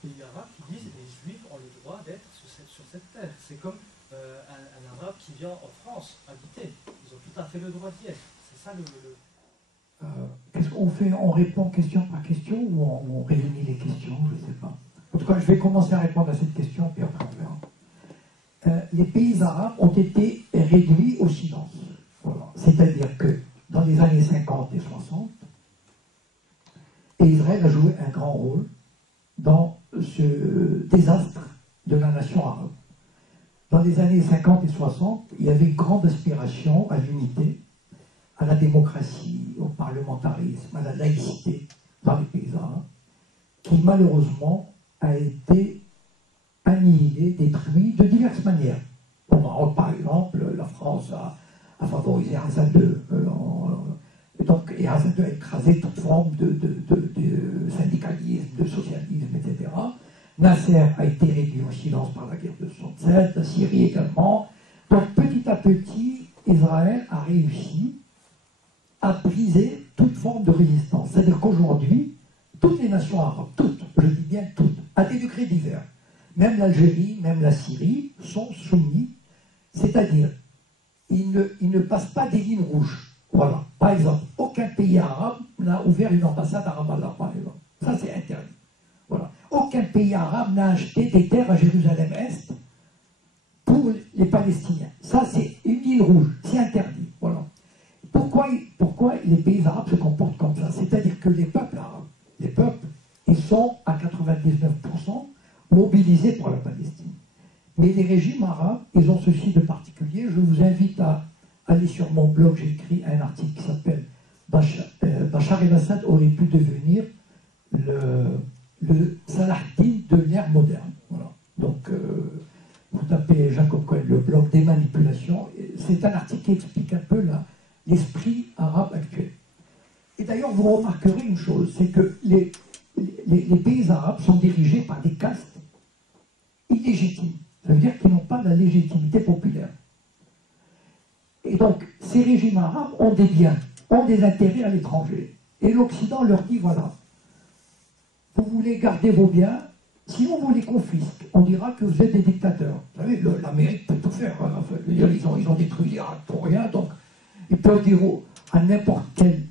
pays arabes qui disent que les juifs ont le droit d'être sur cette terre. C'est comme un arabe qui vient en France habiter. Ils ont tout à fait le droit d'y être. C'est ça Qu'est-ce qu'on fait? On répond question par question ou on réunit les questions? Je ne sais pas. En tout cas, je vais commencer à répondre à cette question, puis après on verra. Les pays arabes ont été réduits au silence. Voilà. C'est-à-dire que dans les années 50 et 60, et Israël a joué un grand rôle dans ce désastre de la nation arabe. Dans les années 50 et 60, il y avait une grande aspiration à l'unité, à la démocratie, au parlementarisme, à la laïcité dans les pays arabes, qui malheureusement a été annihilée, détruite de diverses manières. Au Maroc, par exemple, la France a favorisé Hassan II. Et Hassan II a écrasé toute forme de syndicalisme, de socialisme, etc. Nasser a été réduit au silence par la guerre de 67, la Syrie également. Donc petit à petit, Israël a réussi à briser toute forme de résistance. C'est-à-dire qu'aujourd'hui, toutes les nations arabes, toutes, je dis bien toutes, à des degrés divers, même l'Algérie, même la Syrie, sont soumis, c'est-à-dire, ils ne passent pas des lignes rouges. Voilà. Par exemple, aucun pays arabe n'a ouvert une ambassade à Ramallah, par exemple. Ça, c'est interdit. Voilà. Aucun pays arabe n'a acheté des terres à Jérusalem-Est pour les Palestiniens. Ça, c'est une ligne rouge. C'est interdit. Voilà. Pourquoi les pays arabes se comportent comme ça? C'est-à-dire que les peuples arabes, ils sont à 99% mobilisés pour la Palestine. Mais les régimes arabes, ils ont ceci de particulier. Je vous invite à aller sur mon blog, j'ai écrit un article qui s'appelle Bachar el-Assad aurait pu devenir le Salahdin de l'ère moderne. Voilà. Donc, vous tapez Jacob Cohen, le blog des manipulations. C'est un article qui explique un peu l'esprit arabe actuel. Et d'ailleurs, vous remarquerez une chose, c'est que les pays arabes sont dirigés par des castes illégitimes. Ça veut dire qu'ils n'ont pas la légitimité populaire. Et donc, ces régimes arabes ont des biens, ont des intérêts à l'étranger. Et l'Occident leur dit, voilà, vous voulez garder vos biens, sinon vous les confisquez. On dira que vous êtes des dictateurs. Vous savez, l'Amérique peut tout faire. Hein. Enfin, ils ont détruit l'Irak pour rien, donc ils peuvent dire à n'importe quel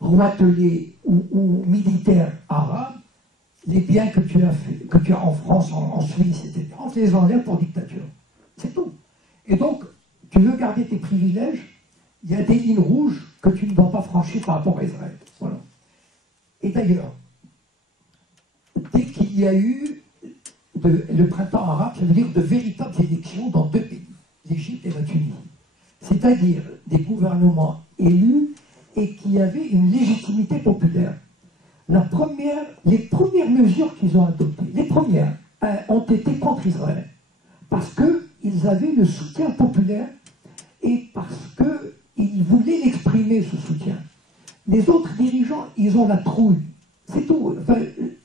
roitelet ou militaire arabe, les biens que tu as en France, en Suisse, etc., on te les enlève pour dictature. C'est tout. Et donc, tu veux garder tes privilèges, il y a des lignes rouges que tu ne dois pas franchir par rapport à Israël. Voilà. Et d'ailleurs, dès qu'il y a eu le printemps arabe, ça veut dire de véritables élections dans deux pays, l'Égypte et la Tunisie. C'est-à-dire des gouvernements élus et qui avaient une légitimité populaire. Les premières mesures qu'ils ont adoptées, les premières, ont été contre Israël. Parce que qu'ils avaient le soutien populaire et parce qu'ils voulaient l'exprimer, ce soutien. Les autres dirigeants, ils ont la trouille. C'est tout. Enfin,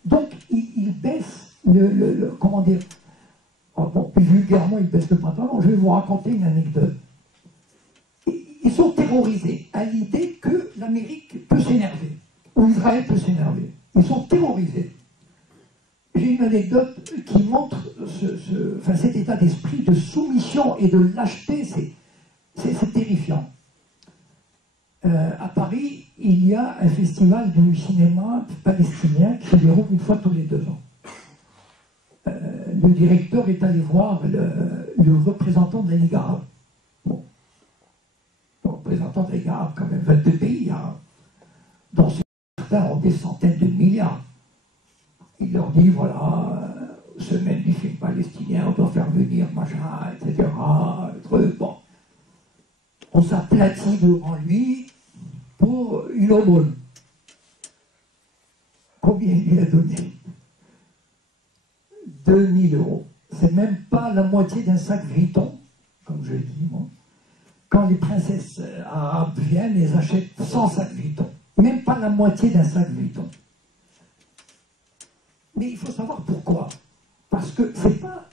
donc, ils baissent comment dire, bon, plus vulgairement, ils baissent le pantalon. Je vais vous raconter une anecdote. Ils sont terrorisés à l'idée que l'Amérique peut s'énerver, ou Israël peut s'énerver. Ils sont terrorisés. J'ai une anecdote qui montre cet état d'esprit de soumission et de lâcheté, c'est terrifiant. À Paris, il y a un festival du cinéma palestinien qui se déroule une fois tous les 2 ans. Le directeur est allé voir le représentant de la Ligue arabe. Bon. Le représentant de la Ligue arabe, quand même, 22 pays, hein, dont certains ont des centaines de milliards. Il leur dit, voilà, semaine du film palestinien, on doit faire venir, machin, etc. Bon. On s'aplatit devant lui pour une aumône. Combien il lui a donné? 2000 €. C'est même pas la moitié d'un sac Vuitton, comme je dis, moi. Quand les princesses arabes viennent, elles achètent 100 sacs Vuitton. Même pas la moitié d'un sac Vuitton. Mais il faut savoir pourquoi. Parce que c'est pas...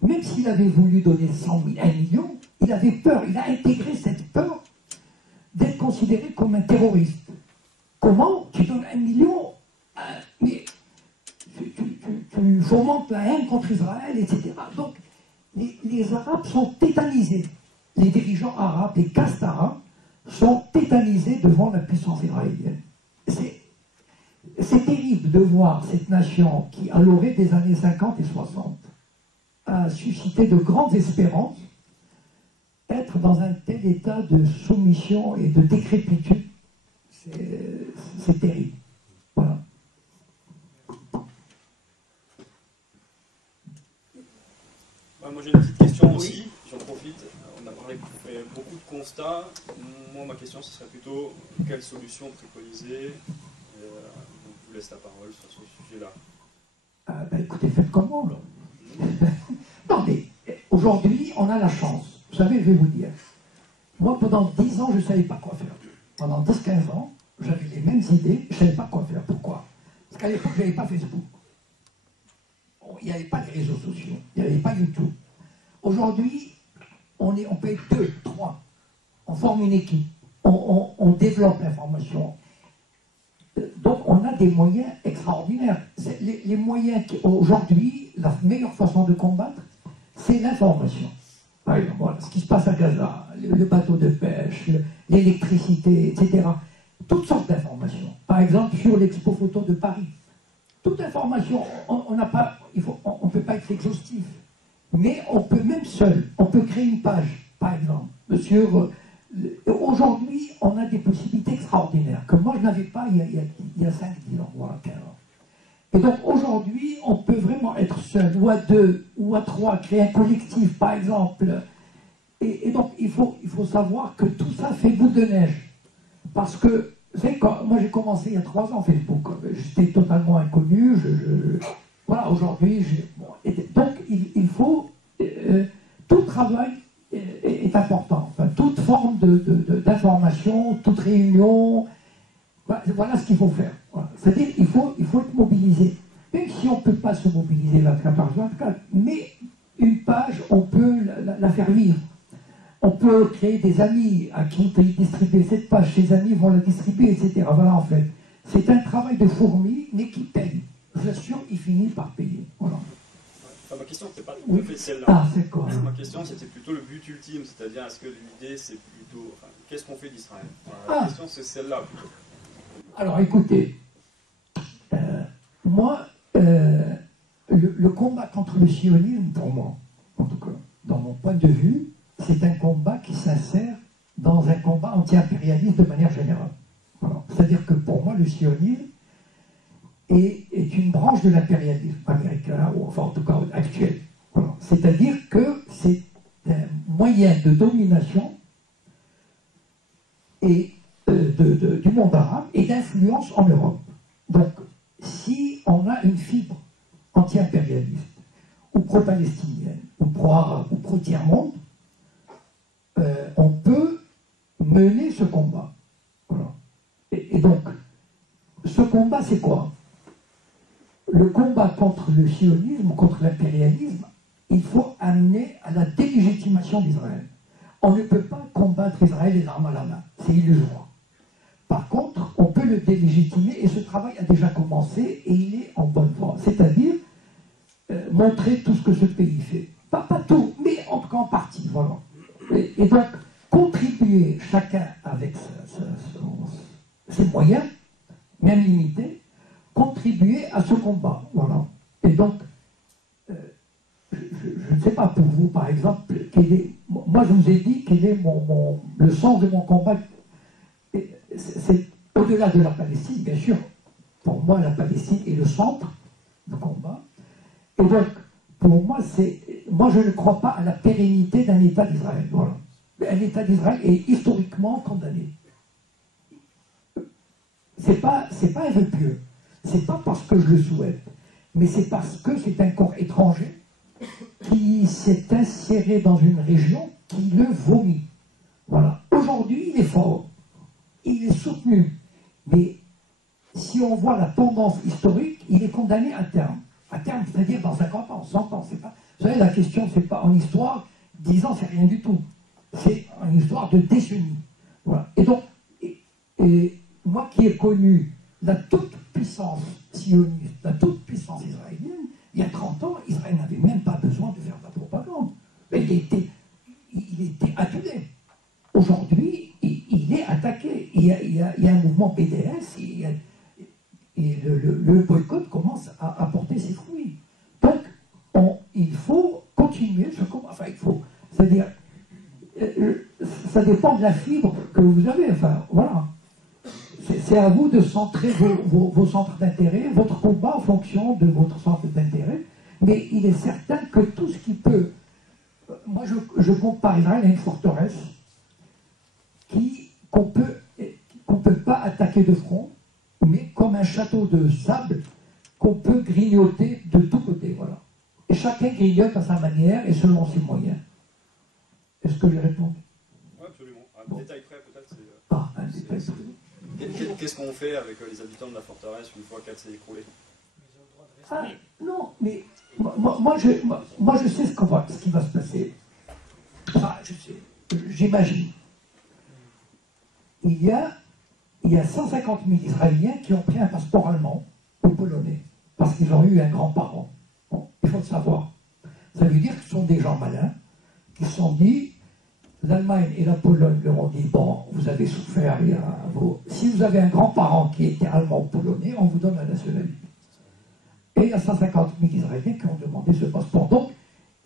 Même s'il avait voulu donner 1 million, il avait peur. Il a intégré cette peur d'être considéré comme un terroriste. Comment tu donnes 1 million mais tu fomentes la haine contre Israël, etc. Donc, les Arabes sont tétanisés. Les dirigeants arabes, les castes arabes, sont tétanisés devant la puissance israélienne. C'est terrible de voir cette nation qui, à l'orée des années 50 et 60, a suscité de grandes espérances, être dans un tel état de soumission et de décrépitude. C'est terrible. Voilà. Moi j'ai une petite question aussi, j'en profite. On a fait beaucoup de constats. Moi ma question ce serait plutôt quelle solution préconiser. Je vous laisse la parole sur ce sujet-là. Écoutez, faites comment là. Non mais aujourd'hui on a la chance. Vous savez, je vais vous dire. Moi pendant 10 ans je ne savais pas quoi faire. Pendant 10-15 ans, j'avais les mêmes idées, je ne savais pas quoi faire. Pourquoi? Parce qu'à l'époque je n'avais pas Facebook. Il n'y avait pas de réseaux sociaux, il n'y avait pas YouTube. Aujourd'hui, on peut être 2, 3. On forme une équipe, on développe l'information. Donc on a des moyens extraordinaires. Les moyens aujourd'hui, la meilleure façon de combattre, c'est l'information. Par exemple, voilà, ce qui se passe à Gaza, le bateau de pêche, l'électricité, etc. Toutes sortes d'informations. Par exemple, sur l'expo photo de Paris. Toute information, on ne peut pas être exhaustif. Mais on peut même seul, on peut créer une page, par exemple. Aujourd'hui, on a des possibilités extraordinaires que moi je n'avais pas il y a 5-10 ans, voire 15 ans. Et donc aujourd'hui, on peut vraiment être seul, ou à 2, ou à 3, créer un collectif, par exemple. Et donc il faut savoir que tout ça fait boule de neige. Parce que, vous savez, moi j'ai commencé il y a 3 ans Facebook, j'étais totalement inconnu, voilà, aujourd'hui, donc il faut, tout travail est important, enfin, toute forme d'information, toute réunion, voilà ce qu'il faut faire. Voilà. C'est-à-dire qu'il faut être mobilisé, même si on ne peut pas se mobiliser 24/24, mais une page, on peut la faire vivre. On peut créer des amis à qui on peut distribuer cette page, ces amis vont la distribuer, etc. Voilà, en fait. C'est un travail de fourmi, mais qui paye. Je vous assure, il finit par payer. Voilà. Ma question, c'était pas tout à fait celle-là. Ah, c'est quoi? Ma question, c'était plutôt le but ultime, c'est-à-dire, est-ce que l'idée, c'est plutôt... Enfin, qu'est-ce qu'on fait d'Israël? La question, c'est celle-là, plutôt. Alors, écoutez, moi, le combat contre le sionisme, pour moi, en tout cas, dans mon point de vue, c'est un combat qui s'insère dans un combat anti-impérialiste de manière générale. Voilà. C'est-à-dire que pour moi, le sionisme est une branche de l'impérialisme américain, ou enfin en tout cas actuel. Voilà. C'est-à-dire que c'est un moyen de domination et, du monde arabe et d'influence en Europe. Donc, si on a une fibre anti-impérialiste, ou pro-palestinienne, ou pro-arabe, ou pro-tiers-monde, on peut mener ce combat. Voilà. Et donc, ce combat, c'est quoi? Le combat contre le sionisme, contre l'impérialisme, il faut amener à la délégitimation d'Israël. On ne peut pas combattre Israël les armes à la main, c'est illusoire. Par contre, on peut le délégitimer et ce travail a déjà commencé et il est en bonne voie. C'est-à-dire montrer tout ce que ce pays fait. Pas tout, mais en tout cas en partie. Voilà. Et donc, contribuer chacun avec ses moyens, même limités, contribuer à ce combat. Voilà. Et donc, je ne sais pas pour vous, par exemple, moi je vous ai dit quel est le sens de mon combat. C'est au-delà de la Palestine, bien sûr. Pour moi, la Palestine est le centre du combat. Et donc, pour moi, moi je ne crois pas à la pérennité d'un État d'Israël. Voilà. Un État d'Israël est historiquement condamné. C'est pas un vœu pieux. C'est pas parce que je le souhaite, mais c'est parce que c'est un corps étranger qui s'est inséré dans une région qui le vomit. Voilà. Aujourd'hui, il est fort, il est soutenu, mais si on voit la tendance historique, il est condamné à terme. À terme, c'est-à-dire dans 50 ans, 100 ans. Vous savez, la question, c'est pas en histoire, 10 ans, c'est rien du tout. C'est en histoire de décennies. Voilà. Et donc, et moi qui ai connu la toute-puissance sioniste, la toute-puissance israélienne, il y a 30 ans, Israël n'avait même pas besoin de faire de la propagande. Mais il était adulé. Aujourd'hui, il est attaqué. Il y a un mouvement BDS et le boycott commence à porter ses fruits. Donc, il faut continuer ce combat. Enfin, il faut. C'est-à-dire, ça dépend de la fibre que vous avez. Enfin, voilà. C'est à vous de centrer vos centres d'intérêt, votre combat en fonction de votre centre d'intérêt. Mais il est certain que tout ce qui peut... Moi, je compare Israël à une forteresse qu'on peut pas attaquer de front, mais comme un château de sable qu'on peut grignoter de tous côtés. Voilà. Et chacun grignote à sa manière et selon ses moyens. Est-ce que j'ai répondu? Oui, absolument. Un détail près, peut-être, c'est... Un détail près. Qu'est-ce qu'on fait avec les habitants de la forteresse une fois qu'elle s'est écroulée? Non, mais moi je sais ce qui va se passer. Enfin, je sais, j'imagine. Il y a 150 000 Israéliens qui ont pris un passeport allemand ou polonais, parce qu'ils ont eu un grand-parent. Bon, il faut le savoir. Ça veut dire que ce sont des gens malins qui se sont dit, l'Allemagne et la Pologne leur ont dit, bon, vous avez souffert, si vous avez un grand-parent qui était allemand ou polonais, on vous donne la nationalité. Et il y a 150 000 Israéliens qui ont demandé ce passeport. Donc,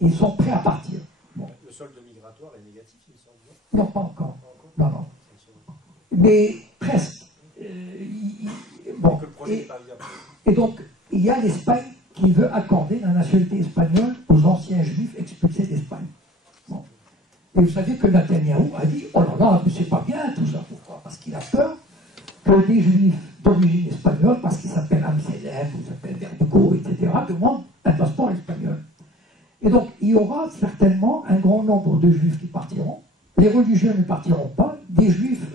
ils sont prêts à partir. Bon. Le solde migratoire est négatif, il me semble. Non, pas encore. Non. Mais presque. Bon. Et donc, il y a l'Espagne qui veut accorder la nationalité espagnole aux anciens juifs expulsés d'Espagne. Bon. Et vous savez que Netanyahou a dit, oh là là, mais c'est pas bien tout ça. Pourquoi? Parce qu'il a peur que des juifs d'origine espagnole, parce qu'ils s'appellent Amselem, ou s'appellent Verdugo, etc., demandent un passeport espagnol. Et donc, il y aura certainement un grand nombre de juifs qui partiront. Les religieux ne partiront pas. Des juifs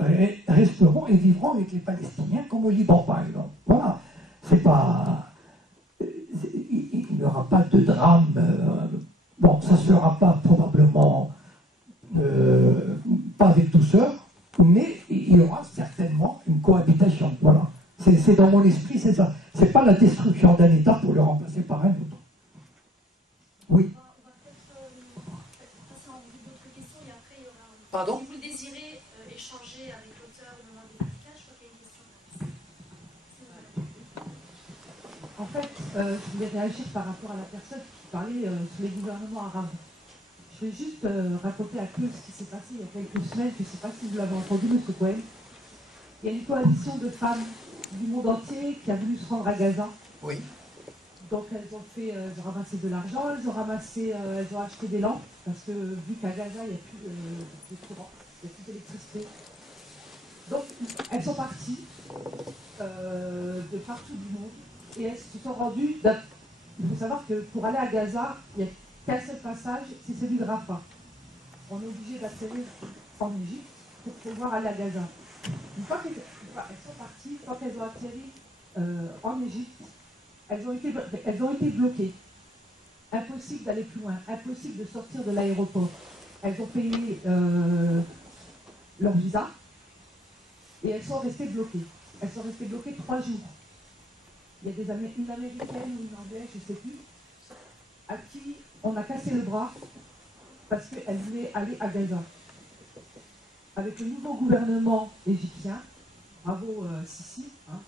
resteront et vivront avec les Palestiniens, comme au Liban, par exemple. Voilà. C'est pas... Il n'y aura pas de drame. Bon, ça ne sera pas probablement... pas avec douceur, mais il y aura certainement une cohabitation. Voilà. C'est dans mon esprit, c'est ça. C'est pas la destruction d'un État pour le remplacer par un autre. Oui. On va peut-être passer en vue d'autres questions et après il y aura... Pardon? Si vous désirez échanger avec l'auteur ou demander des explications, je crois qu'il y a une question. En fait, je voulais réagir par rapport à la personne qui parlait sur les gouvernements arabes. Je vais juste raconter à Claude ce qui s'est passé il y a quelques semaines. Je ne sais pas si vous l'avez entendu, M. Cohen. Il y a une coalition de femmes du monde entier qui a voulu se rendre à Gaza. Oui. Donc elles ont ramassé de l'argent, elles ont acheté des lampes, parce que vu qu'à Gaza, il n'y a plus de courant, il n'y a plus d'électricité. Donc elles sont parties de partout du monde et elles se sont rendues Il faut savoir que pour aller à Gaza, il n'y a qu'un seul passage, c'est celui de Rafah. On est obligé d'atterrir en Égypte pour pouvoir aller à Gaza. Une fois qu'elles sont parties, une fois qu'elles ont atterri en Égypte, elles ont été bloquées. Impossible d'aller plus loin, impossible de sortir de l'aéroport. Elles ont payé leur visa et elles sont restées bloquées. Elles sont restées bloquées 3 jours. Il y a une américaine ou une anglaise, je ne sais plus, à qui on a cassé le bras parce qu'elle voulait aller à Gaza. Avec le nouveau gouvernement égyptien, bravo Sisi, hein,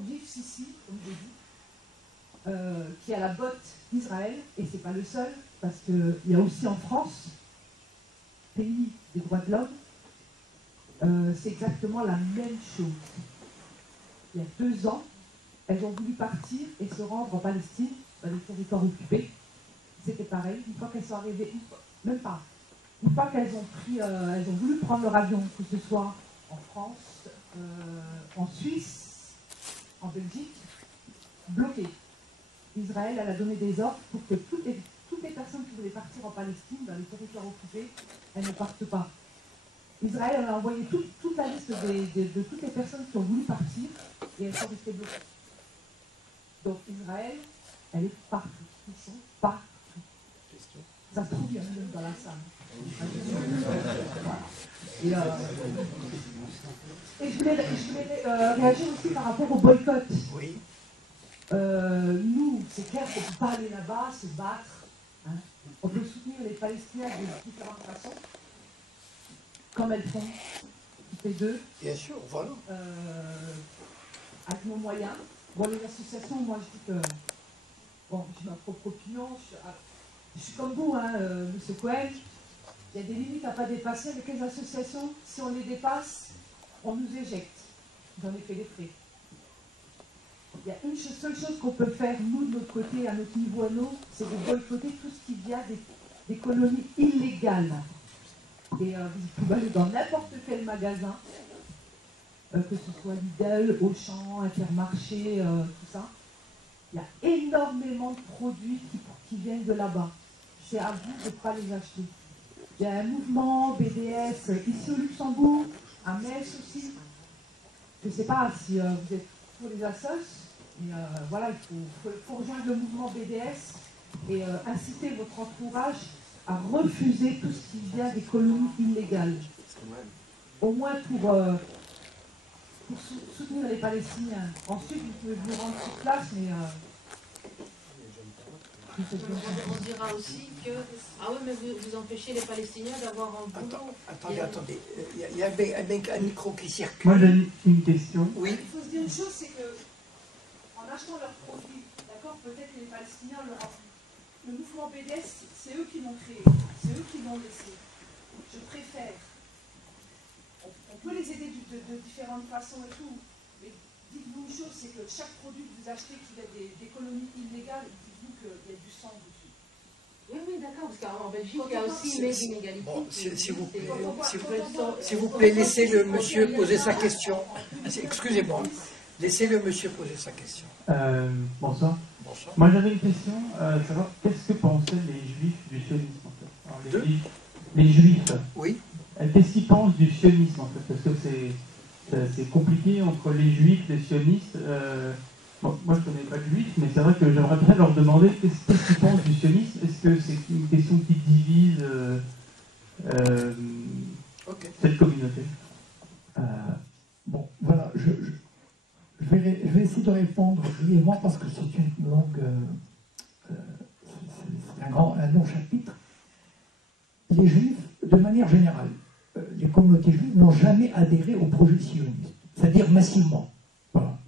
vive Sisi, comme je dis, qui a la botte d'Israël, et c'est pas le seul, parce qu'il y a aussi en France, pays des droits de l'homme, c'est exactement la même chose. Il y a 2 ans, elles ont voulu partir et se rendre en Palestine, dans les territoires occupés. C'était pareil, une fois qu'elles sont arrivées, même pas, une fois qu'elles ont elles ont voulu prendre leur avion, que ce soit en France, en Suisse, en Belgique, bloquées. Israël, elle a donné des ordres pour que toutes les personnes qui voulaient partir en Palestine, dans les territoires occupés, elles ne partent pas. Israël, elle a envoyé toute la liste de toutes les personnes qui ont voulu partir et elles sont restées bloquées. Donc Israël, elle est partout. Ils sont partout. Ça se trouve, il y en a même dans la salle. Et je voulais réagir aussi par rapport au boycott. Oui. Nous, c'est clair qu'on ne peut pas aller là-bas, se battre. Hein. On peut soutenir les Palestiniens de différentes façons, comme elles font, toutes les deux. Bien sûr, voilà. Avec nos moyens. Bon, les associations, moi je dis que, bon, j'ai ma propre opinion, je suis comme vous, hein, monsieur Cohen, il y a des limites à ne pas dépasser avec les associations. Si on les dépasse, on nous éjecte. J'en ai fait les frais. Il y a une seule chose qu'on peut faire, nous, de notre côté, à notre niveau à nous, c'est de boycotter tout ce qui vient des colonies illégales. Et vous pouvez aller dans n'importe quel magasin, que ce soit Lidl, Auchan, Intermarché, tout ça. Il y a énormément de produits qui viennent de là-bas. C'est à vous de ne pas les acheter. Il y a un mouvement BDS ici au Luxembourg, à Metz aussi. Je ne sais pas si vous êtes pour les assos, mais voilà, il faut rejoindre le mouvement BDS et inciter votre entourage à refuser tout ce qui vient des colonies illégales. Au moins pour soutenir les Palestiniens. Ensuite, vous pouvez vous rendre sur place, mais... on dira aussi que, ah oui, mais vous empêchez les Palestiniens d'avoir un boulot. Attendez, il y a un micro qui circule. Moi j'ai une question. Oui. Il faut se dire une chose, c'est que en achetant leurs produits, d'accord, peut-être que les Palestiniens le mouvement BDS, c'est eux qui l'ont créé, c'est eux qui l'ont laissé. Je préfère. On peut les aider de différentes façons et tout, mais dites-vous une chose, c'est que chaque produit que vous achetez qui vient des colonies illégales, dites-vous qu'il y a du sang dessus. Oui, d'accord, parce qu'en Belgique, il y a aussi une inégalité. Bon, s'il vous plaît, laissez le monsieur poser sa question. Excusez-moi, laissez le monsieur poser sa question. Bonsoir. Bonsoir. Moi j'avais une question, savoir qu'est-ce que pensaient les juifs du sionisme en fait. Alors, les juifs. Oui. Qu'est-ce qu'ils pensent du sionisme en fait? Parce que c'est compliqué entre les juifs, les sionistes. Bon, moi je ne connais pas de juifs, mais c'est vrai que j'aimerais bien leur demander qu'est-ce qu'ils pensent du sionisme. Est-ce que c'est une question qui divise cette communauté? Bon, voilà, je vais essayer de répondre brièvement parce que c'est une longue, c'est un long chapitre. Les juifs, de manière générale, les communautés juives n'ont jamais adhéré au projet sioniste, c'est-à-dire massivement. Voilà.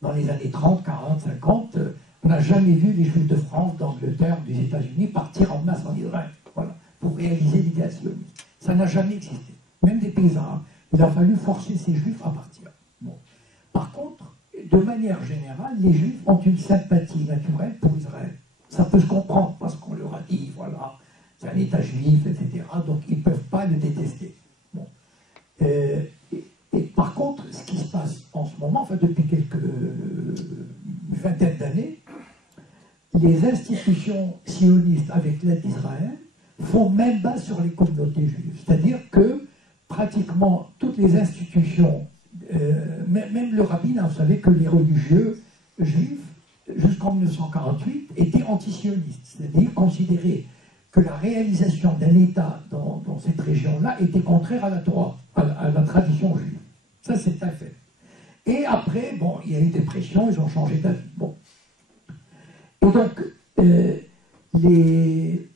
Dans les années 30, 40, 50, on n'a jamais vu les juifs de France, d'Angleterre, des États-Unis partir en masse en Israël, voilà, pour réaliser l'idée sioniste. Ça n'a jamais existé. Même des paysans, il a fallu forcer ces juifs à partir. Bon. Par contre, de manière générale, les juifs ont une sympathie naturelle pour Israël. Ça peut se comprendre parce qu'on leur a dit, voilà, c'est un État juif, etc. Donc ils ne peuvent pas le détester. Bon. Et par contre, ce qui se passe en ce moment, enfin depuis quelques vingtaine d'années, les institutions sionistes avec l'aide d'Israël font même base sur les communautés juives. C'est-à-dire que pratiquement toutes les institutions, même le rabbinat, vous savez que les religieux juifs, jusqu'en 1948, étaient antisionistes, c'est-à-dire considéraient que la réalisation d'un État dans cette région-là était contraire à la Torah, à la tradition juive. Ça, c'est un fait. Et après, bon, il y a eu des pressions, ils ont changé d'avis. Bon. Et donc, les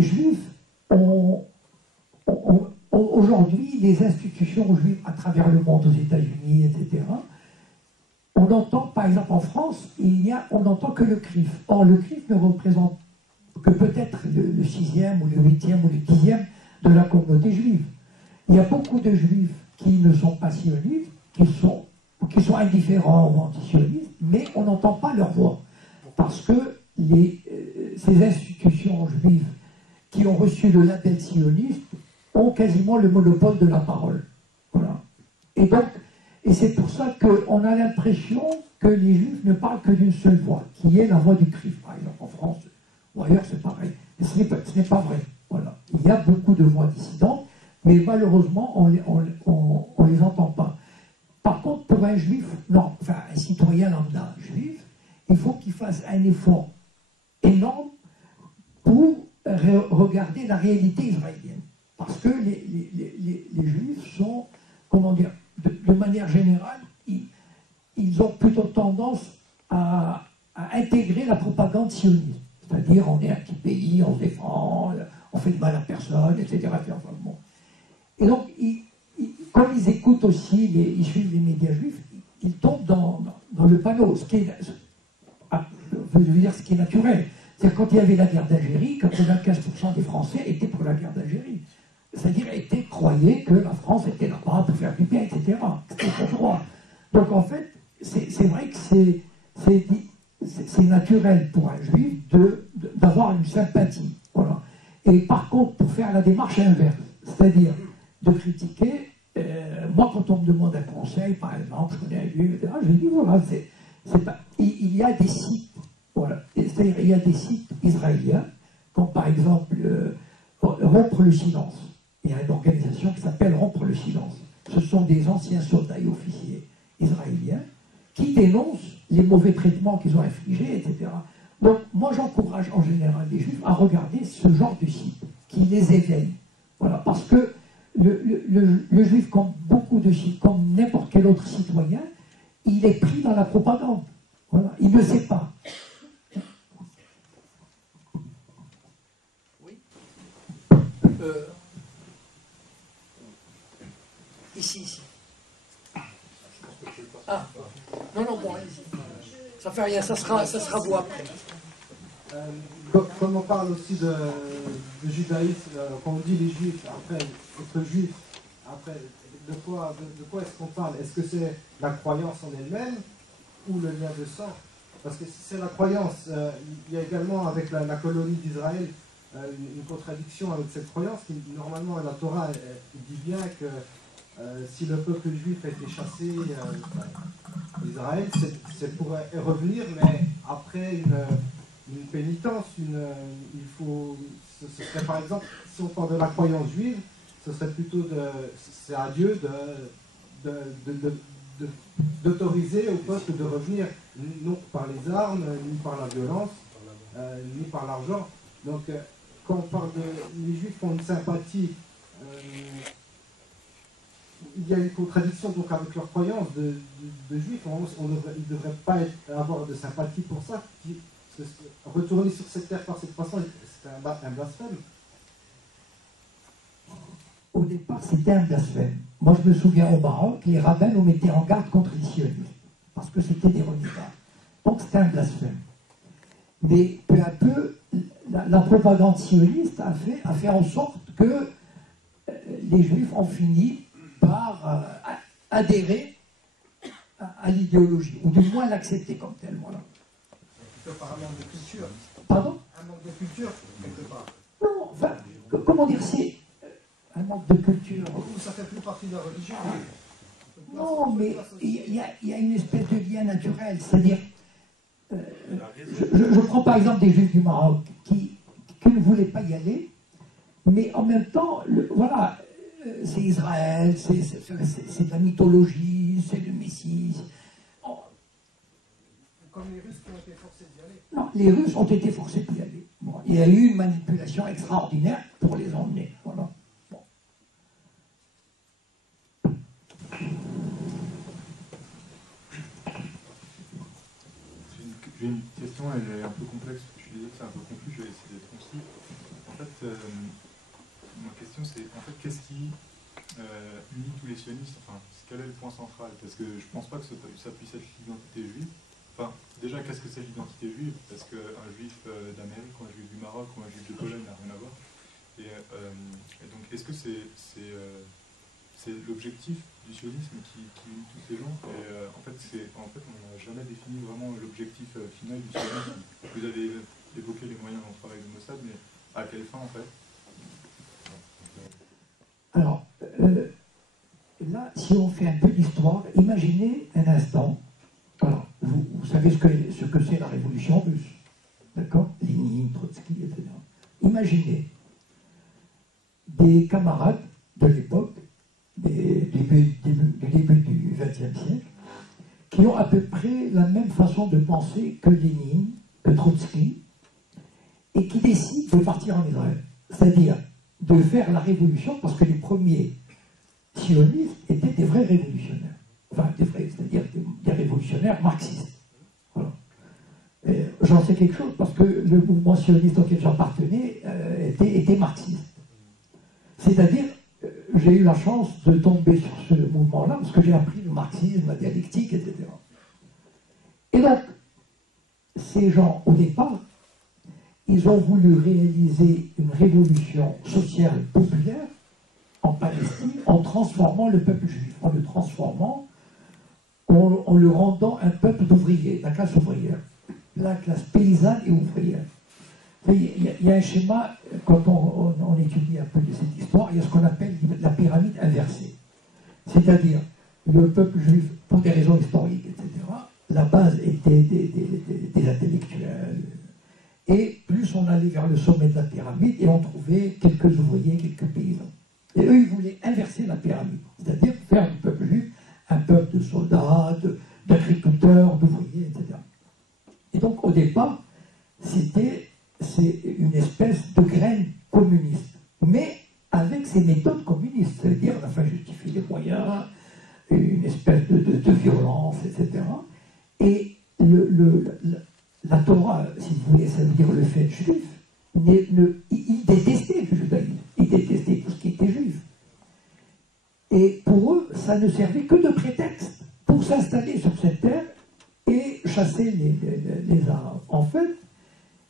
Juifs ont aujourd'hui, les institutions juives à travers le monde, aux États-Unis, etc., on entend, par exemple en France, on n'entend que le CRIF. Or, le CRIF ne représente que peut-être le 6e ou le 8e ou le 10e de la communauté juive. Il y a beaucoup de Juifs qui ne sont pas sionistes, qui sont indifférents ou antisionistes, mais on n'entend pas leur voix. Parce que ces institutions juives qui ont reçu le label sioniste ont quasiment le monopole de la parole. Voilà. Et c'est pour ça qu'on a l'impression que les Juifs ne parlent que d'une seule voix, qui est la voix du CRIF, par exemple, en France ou ailleurs, c'est pareil. Mais ce n'est pas vrai. Voilà. Il y a beaucoup de voix dissidentes, mais malheureusement, on les entend pas. Par contre, pour un Juif, non, enfin un citoyen lambda juif, il faut qu'il fasse un effort énorme pour regarder la réalité israélienne. Parce que les Juifs sont, comment dire, de manière générale, ils ont plutôt tendance à intégrer la propagande sioniste. C'est-à-dire, on est un petit pays, on défend, on fait de mal à personne, etc. Enfin, bon. Et donc, comme ils écoutent aussi, ils suivent les médias juifs, ils tombent dans le panneau, ce qui est naturel. C'est-à-dire, quand il y avait la guerre d'Algérie, 95% des Français étaient pour la guerre d'Algérie. C'est-à-dire, croyaient que la France était là-bas pour faire du bien, etc. C'était son droit. Donc, en fait, c'est vrai que c'est naturel pour un juif d'avoir une sympathie. Voilà. Et par contre, pour faire la démarche inverse, c'est-à-dire de critiquer, moi quand on me demande un conseil, par exemple, je connais un juif, etc., je dis voilà, il y a des sites, voilà, c'est-à-dire il y a des sites israéliens, comme par exemple Rompre le silence. Il y a une organisation qui s'appelle Rompre le silence. Ce sont des anciens soldats et officiers israéliens qui dénoncent les mauvais traitements qu'ils ont infligés, etc. Donc, moi, j'encourage en général les Juifs à regarder ce genre de site qui les éveille. Voilà, parce que le Juif, comme beaucoup de sites, comme n'importe quel autre citoyen, il est pris dans la propagande. Voilà, il ne sait pas. Oui. Ici. Ah, non, bon, allez-y. Ça fait rien, ça sera vous après. Comme on parle aussi de judaïsme, quand on dit les juifs, après, être juif, après, de quoi est-ce qu'on parle? Est-ce que c'est la croyance en elle-même ou le lien de sang? Parce que si c'est la croyance, il y a également avec la colonie d'Israël une contradiction avec cette croyance qui, normalement, la Torah dit bien que si le peuple juif a été chassé d'Israël, c'est pour revenir, mais après une pénitence, ce serait par exemple, si on parle de la croyance juive, ce serait plutôt c'est à Dieu d'autoriser au peuple de revenir, non par les armes, ni par la violence, ni par l'argent. Donc, quand on parle les Juifs ont une sympathie, il y a une contradiction donc avec leur croyance de Juifs. Ils ne devraient pas avoir de sympathie pour ça. Retourner sur cette terre par cette façon, c'est un blasphème. Au départ, c'était un blasphème. Moi, je me souviens au Maroc, les rabbins nous mettaient en garde contre les sionistes, parce que c'était des renégats. Donc, c'était un blasphème. Mais peu à peu, la propagande sioniste a fait en sorte que les Juifs ont fini par adhérer à l'idéologie, ou du moins l'accepter comme telle. Voilà. Par un manque de culture. Pardon? Un manque de culture, quelque part. Non, enfin, comment dire, c'est un manque de culture. Ou ça fait plus partie de la religion. Non, mais il y a une espèce de lien naturel, c'est-à-dire, je prends par exemple des Juifs du Maroc qui ne voulaient pas y aller, mais en même temps, voilà, c'est Israël, c'est de la mythologie, c'est le Messie. Comme les Russes qui ont été forcés d'y aller. Non, les Russes ont été forcés d'y aller. Bon, il y a eu une manipulation extraordinaire pour les emmener. Voilà. Bon. J'ai une question, elle est un peu complexe. Je suis désolé que c'est un peu confus, je vais essayer d'être concis. En fait, ma question c'est, en fait, qu'est-ce qui unit tous les sionistes? Enfin, quel est le point central? Parce que je ne pense pas que ça puisse être l'identité juive. Enfin, déjà, qu'est-ce que c'est l'identité juive? Parce qu'un juif d'Amérique, ou un juif du Maroc, ou un juif de Pologne n'a rien à voir. Et donc, est-ce que c'est l'objectif du sionisme qui unit tous ces gens? Et en fait, on n'a jamais défini vraiment l'objectif final du sionisme. Vous avez évoqué les moyens dont travaille le Mossad, mais à quelle fin, en fait? Alors, là, si on fait un peu d'histoire, imaginez un instant. Alors, vous savez ce que c'est la révolution russe, d'accord? Lénine, Trotsky, etc. Imaginez des camarades de l'époque, du début du XXe siècle, qui ont à peu près la même façon de penser que Lénine, que Trotsky, et qui décident de partir en Israël. C'est-à-dire de faire la révolution, parce que les premiers sionistes étaient des vrais révolutionnaires. Enfin, des vrais, c'est-à-dire des révolutionnaires marxistes. Voilà. J'en sais quelque chose parce que le mouvement sioniste auquel j'appartenais était marxiste. C'est-à-dire, j'ai eu la chance de tomber sur ce mouvement-là parce que j'ai appris le marxisme, la dialectique, etc. Et donc, ces gens, au départ, ils ont voulu réaliser une révolution sociale populaire en Palestine en transformant le peuple juif, en le transformant, en le rendant un peuple d'ouvriers, la classe ouvrière, la classe paysanne et ouvrière. Il y a un schéma, quand on étudie un peu de cette histoire, il y a ce qu'on appelle la pyramide inversée. C'est-à-dire, le peuple juif, pour des raisons historiques, etc., la base était des intellectuels. Et plus on allait vers le sommet de la pyramide, et on trouvait quelques ouvriers, quelques paysans. Et eux, ils voulaient inverser la pyramide, c'est-à-dire faire du peuple juif un peuple de soldats, d'agriculteurs, d'ouvriers, etc. Et donc, au départ, c'est une espèce de graine communiste, mais avec ces méthodes communistes, c'est-à-dire la fin justifier les moyens, une espèce de violence, etc. Et la Torah, si vous voulez, ça veut dire le fait juif, il détestait le judaïsme, il détestait tout ce qui était juif. Et pour eux, ça ne servait que de prétexte pour s'installer sur cette terre et chasser les Arabes. En fait,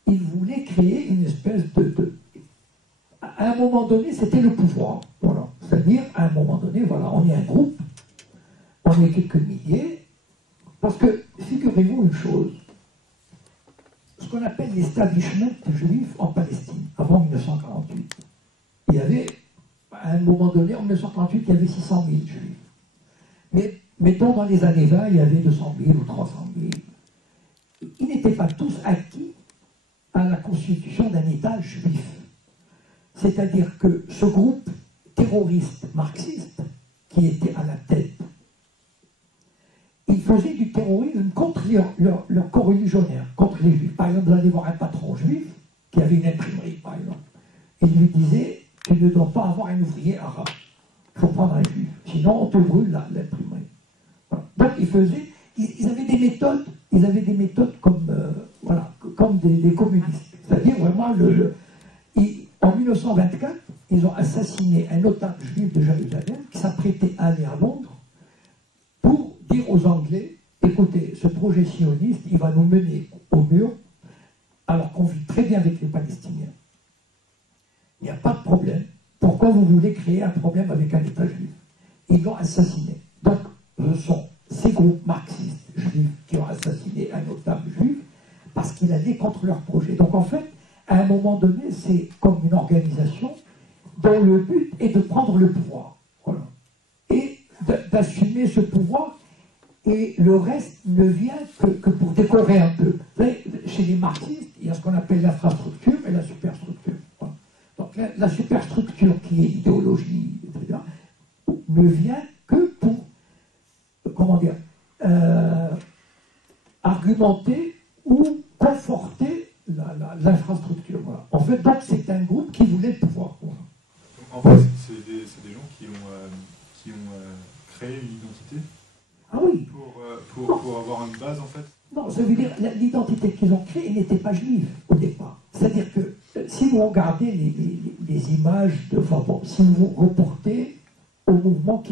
ils voulaient créer une espèce à un moment donné, c'était le pouvoir. Voilà. C'est-à-dire, à un moment donné, voilà, on est un groupe, on est quelques milliers, parce que, figurez-vous une chose, ce qu'on appelle l'establishment juif en Palestine, avant 1948, il y avait, à un moment donné, en 1948, il y avait 600 000 juifs. Mais, mettons, dans les années 20, il y avait 200 000 ou 300 000. Ils n'étaient pas tous acquis à la constitution d'un État juif. C'est-à-dire que ce groupe terroriste marxiste, qui était à la tête, il faisait du terrorisme contre leurs co-religionnaires, contre les juifs. Par exemple, vous allez voir un patron juif qui avait une imprimerie, par exemple. Et il lui disait, tu ne dois pas avoir un ouvrier arabe. Il faut prendre un juif. Sinon, on te brûle l'imprimerie. Voilà. Donc, ils avaient des méthodes comme des communistes. C'est-à-dire, vraiment, en 1924, ils ont assassiné un otage juif de Jérusalem qui s'apprêtait à aller à Londres pour dire aux Anglais, écoutez, ce projet sioniste, il va nous mener au mur, alors qu'on vit très bien avec les Palestiniens. Il n'y a pas de problème. Pourquoi vous voulez créer un problème avec un État juif? Ils l'ont assassiné. Donc, ce sont ces groupes marxistes juifs qui ont assassiné un notable juif parce qu'il allait contre leur projet. Donc, en fait, à un moment donné, c'est comme une organisation dont le but est de prendre le pouvoir. Voilà. Et d'assumer ce pouvoir et le reste ne vient que pour décorer un peu. Vous savez, chez les marxistes, il y a ce qu'on appelle l'infrastructure et la superstructure. Voilà. Donc la superstructure qui est idéologie, etc., ne vient que pour, comment dire, argumenter ou conforter l'infrastructure. Voilà. En fait, donc c'est un groupe qui voulait le pouvoir. Voilà. En fait, c'est des gens qui ont créé une identité. Ah oui. Pour avoir une base, en fait. Non, ça veut dire l'identité qu'ils ont créée n'était pas juive au départ. C'est-à-dire que si vous regardez les images enfin bon, si vous reportez au mouvement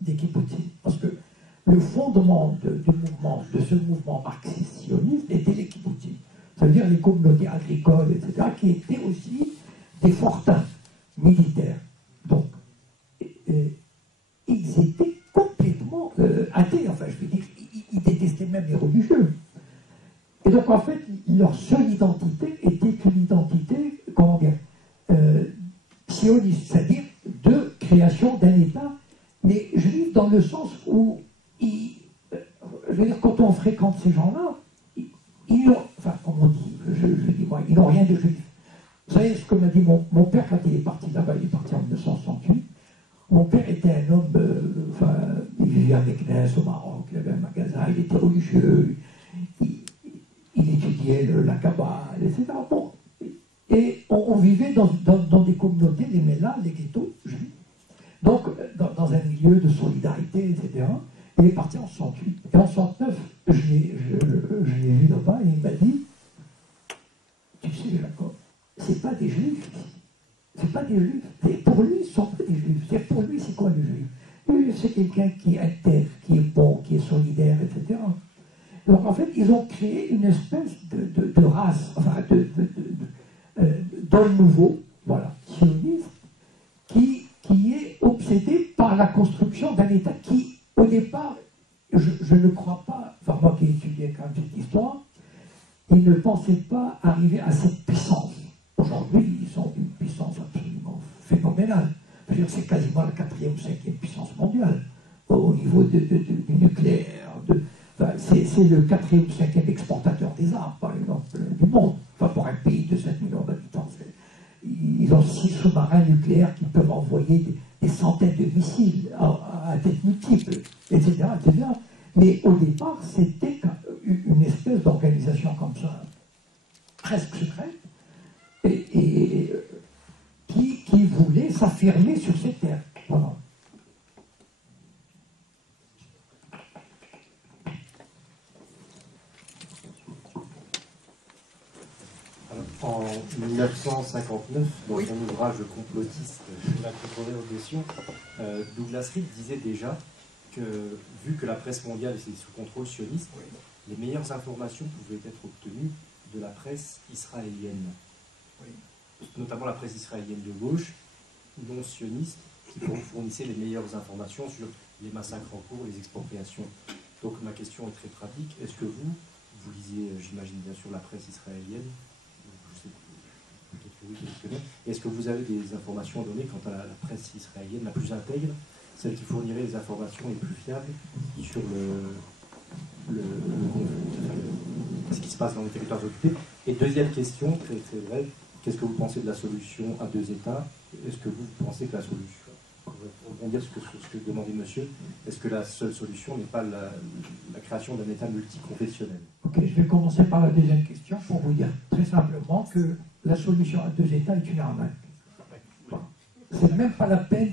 des kibbutzim, parce que le fondement de ce mouvement marxiste-sioniste était les kibbutzim. Ça veut dire les communautés agricoles, etc., qui étaient aussi des fortins militaires. Donc, ils étaient complètement athées, enfin, je veux dire, ils détestaient même les religieux. Et donc, en fait, leur seule identité était une identité, comment dire, sioniste, c'est-à-dire de création d'un État, mais juif dans le sens où, je veux dire, quand on fréquente ces gens-là, ils ont, enfin, comme on dit, je dis moi, ils n'ont rien de juif. Vous savez ce que m'a dit mon père quand il est parti là-bas, il est parti en 1968. Mon père était un homme, enfin, il vivait à Meknès au Maroc, il avait un magasin, il était religieux, il étudiait la Kabbale, etc. Bon. Et on vivait dans des communautés, les Mélas, les ghettos juifs. Donc, dans un milieu de solidarité, etc. Il est parti en 68. Et en 69, je l'ai vu là-bas et il m'a dit, tu sais, Jacob, c'est pas des juifs. C'est pas des juifs. Et pour lui, ce sont pas des juifs. Pour lui, c'est quoi le juif? Lui, c'est quelqu'un qui est intègre, qui est bon, qui est solidaire, etc. Donc en fait, ils ont créé une espèce de race, enfin, d'homme nouveau, voilà, sioniste, qui est obsédé par la construction d'un État qui, au départ, je ne crois pas, enfin moi qui ai étudié quand même cette histoire, ils ne pensaient pas arriver à cette puissance. Aujourd'hui, ils sont d'une puissance absolument phénoménale. Je veux dire, c'est quasiment la 4e ou 5e puissance mondiale au niveau du nucléaire. Enfin, c'est le 4e ou 5e exportateur des armes, par exemple, du monde. Enfin, pour un pays de 7 millions d'habitants. Ils ont 6 sous-marins nucléaires qui peuvent envoyer des centaines de missiles à tête multiple, etc., etc. Mais au départ, c'était une espèce d'organisation comme ça, presque secrète, et qui voulait s'affirmer sur ces terres. Voilà. En 1959, dans son ouvrage complotiste La contre-révolution, Douglas Reed disait déjà que, vu que la presse mondiale était sous contrôle sioniste, les meilleures informations pouvaient être obtenues de la presse israélienne. Notamment la presse israélienne de gauche, non sioniste, qui fournissait les meilleures informations sur les massacres en cours, les expropriations. Donc ma question est très pratique. Est-ce que vous lisiez, j'imagine bien sûr, la presse israélienne? Est-ce que vous avez des informations à donner quant à la presse israélienne la plus intègre, celle qui fournirait les informations les plus fiables sur ce qui se passe dans les territoires occupés? Et deuxième question, très très brève, qu'est-ce que vous pensez de la solution à 2 États? Est-ce que vous pensez que la solution, pour rebondir sur ce que demandait monsieur, est-ce que la seule solution n'est pas la création d'un État multiconfessionnel? Ok, je vais commencer par la deuxième question pour vous dire très simplement que la solution à 2 États est une arnaque. C'est même pas la peine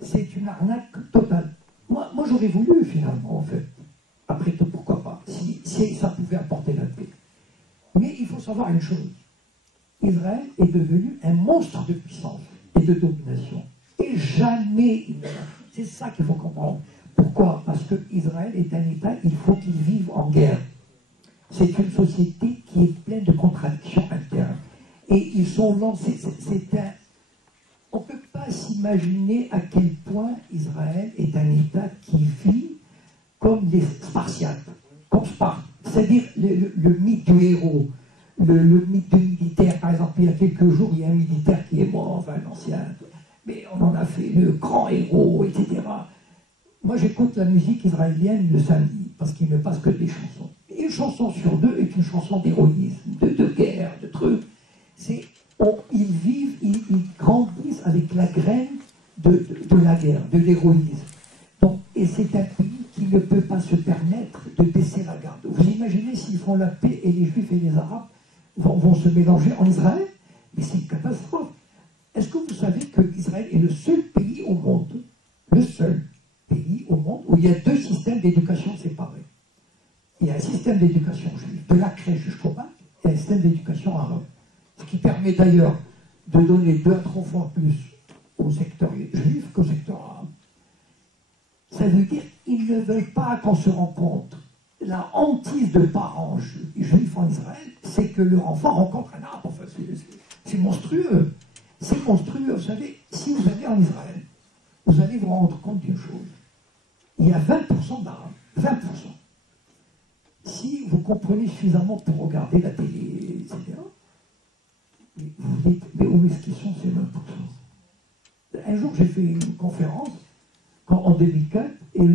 c'est une arnaque totale. Moi j'aurais voulu finalement, en fait. Après tout, pourquoi pas, si ça pouvait apporter la paix. Mais il faut savoir une chose. Israël est devenu un monstre de puissance et de domination. Et jamais il ne l'a. C'est ça qu'il faut comprendre. Pourquoi? Parce que Israël est un État, il faut qu'il vive en guerre. C'est une société qui est pleine de contradictions internes. Et ils sont lancés. On ne peut pas s'imaginer à quel point Israël est un État qui vit comme les Spartiates, comme Sparte. C'est-à-dire le mythe du héros, le mythe du militaire. Par exemple, il y a quelques jours, il y a un militaire qui est mort, enfin un ancien. Mais on en a fait le grand héros, etc. moi j'écoute la musique israélienne le samedi, parce qu'il ne passe que des chansons. Et une chanson sur deux est une chanson d'héroïsme, de guerre, de trucs. Ils vivent, ils grandissent avec la graine de la guerre, de l'héroïsme. Donc, et c'est un pays qui ne peut pas se permettre de baisser la garde. Vous imaginez s'ils font la paix et les Juifs et les Arabes vont se mélanger en Israël? Mais c'est une catastrophe. Est-ce que vous savez que Israël est le seul pays au monde, le seul pays au monde où il y a deux systèmes d'éducation séparés? Il y a un système d'éducation juif, de la crèche jusqu'au bac, et un système d'éducation arabe. Ce qui permet d'ailleurs de donner 2 à 3 fois plus au secteur juif qu'au secteur arabe. Ça veut dire qu'ils ne veulent pas qu'on se rencontre. La hantise de parents juifs en Israël, c'est que leur enfant rencontre un arabe. Enfin, c'est monstrueux. C'est monstrueux. Vous savez, si vous allez en Israël, vous allez vous rendre compte d'une chose. Il y a 20% d'arabes. 20%. Si vous comprenez suffisamment pour regarder la télé, etc., vous dites, mais où est-ce qu'ils sont ces 20%? Un jour, j'ai fait une conférence en 2004, et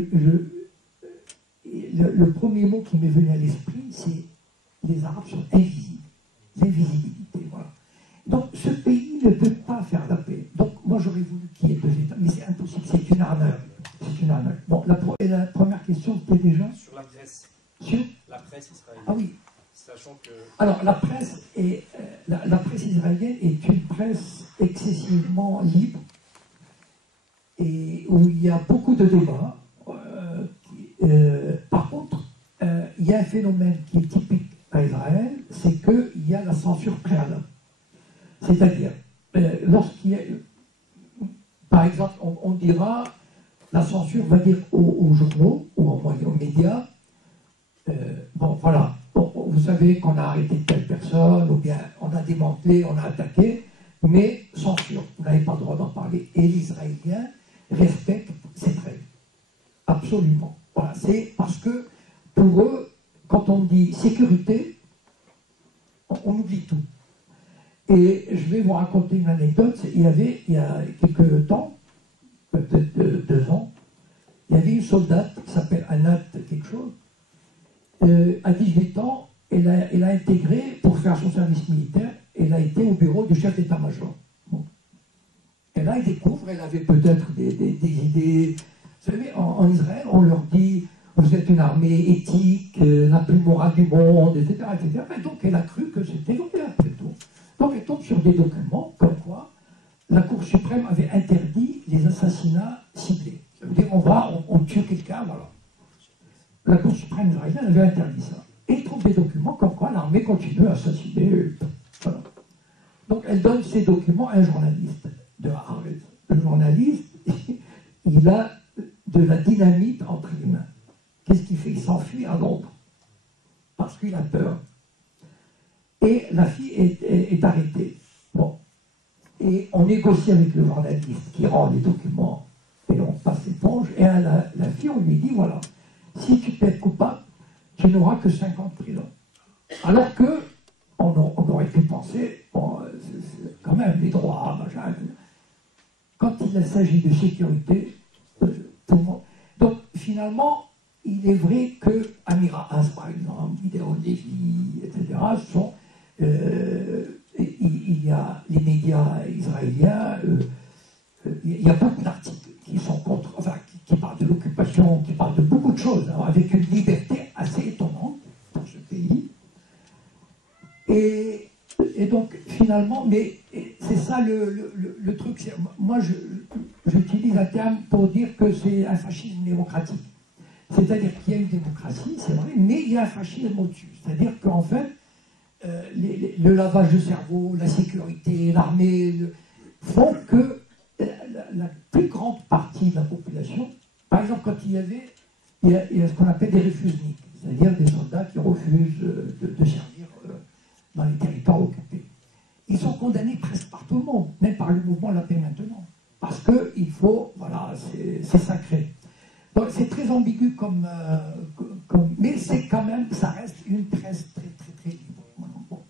le premier mot qui m'est venu à l'esprit, c'est les Arabes sont invisibles. L'invisibilité, voilà. Donc, ce pays ne peut pas faire la paix. Donc, moi, j'aurais voulu qu'il y ait 2 États, mais c'est impossible, c'est une arnaque. C'est une arnaque. Bon, la première question, c'était déjà sur la Grèce. Sur la presse israélienne. Ah oui. Sachant que... Alors, la presse israélienne est une presse excessivement libre et où il y a beaucoup de débats. Par contre, il y a un phénomène qui est typique à Israël, c'est qu'il y a la censure préalable. C'est-à-dire, lorsqu'il y a... Par exemple, on dira, la censure va dire aux journaux ou aux médias, bon, voilà, vous savez qu'on a arrêté telle personne, ou bien on a démantelé, on a attaqué, mais censure, vous n'avez pas le droit d'en parler. Et les Israéliens respectent cette règle. Absolument. Voilà, c'est parce que, pour eux, quand on dit sécurité, on oublie tout. Et je vais vous raconter une anecdote. Il y a quelques temps, peut-être 2 ans, il y avait une soldate qui s'appelle Anat quelque chose. À 18 ans, elle a intégré, pour faire son service militaire, elle a été au bureau du chef d'état-major. Bon. Et là, elle découvre, elle avait peut-être des idées. Vous savez, en Israël, on leur dit, vous êtes une armée éthique, la plus morale du monde, etc., etc. Et donc, elle a cru que c'était vrai, après tout. Donc, elle tombe sur des documents, comme quoi la Cour suprême avait interdit les assassinats ciblés. Ça veut dire, on tue quelqu'un, voilà. La Cour suprême israélienne avait interdit ça. Et il trouve des documents comme quoi l'armée continue à assassiner. Voilà. Donc elle donne ces documents à un journaliste de Haaretz. Le journaliste, il a de la dynamite entre les mains. Qu'est-ce qu'il fait? Il s'enfuit à Londres. Parce qu'il a peur. Et la fille est arrêtée. Bon. Et on négocie avec le journaliste qui rend les documents et on passe l'éponge. Et à la fille, on lui dit, voilà, si tu peux être coupable, tu n'auras que 5 ans de prison. Alors que, on aurait pu penser, bon, c'est quand même les droits, machin. Quand il s'agit de sécurité, tout le monde. Donc, finalement, il est vrai que Amira As, par exemple, Gideon Levy, etc., sont. Il y a les médias israéliens, il y a beaucoup d'articles qui sont contre, enfin, qui parlent de l'occupation, qui parlent de beaucoup de choses, alors, avec une liberté assez étonnante pour ce pays. Et donc, finalement, mais c'est ça le truc. Moi, j'utilise un terme pour dire que c'est un fascisme démocratique. C'est-à-dire qu'il y a une démocratie, c'est vrai, mais il y a un fascisme au-dessus. C'est-à-dire qu'en fait, le lavage de cerveau, la sécurité, l'armée font que la plus grande partie de la population, par exemple, quand il y a ce qu'on appelle des refusniks, c'est-à-dire des soldats qui refusent de servir dans les territoires occupés. Ils sont condamnés presque par tout le monde, même par le mouvement La Paix Maintenant, parce qu'il faut, voilà, c'est sacré. Donc c'est très ambigu mais c'est quand même, ça reste une presse très très très libre. Bon.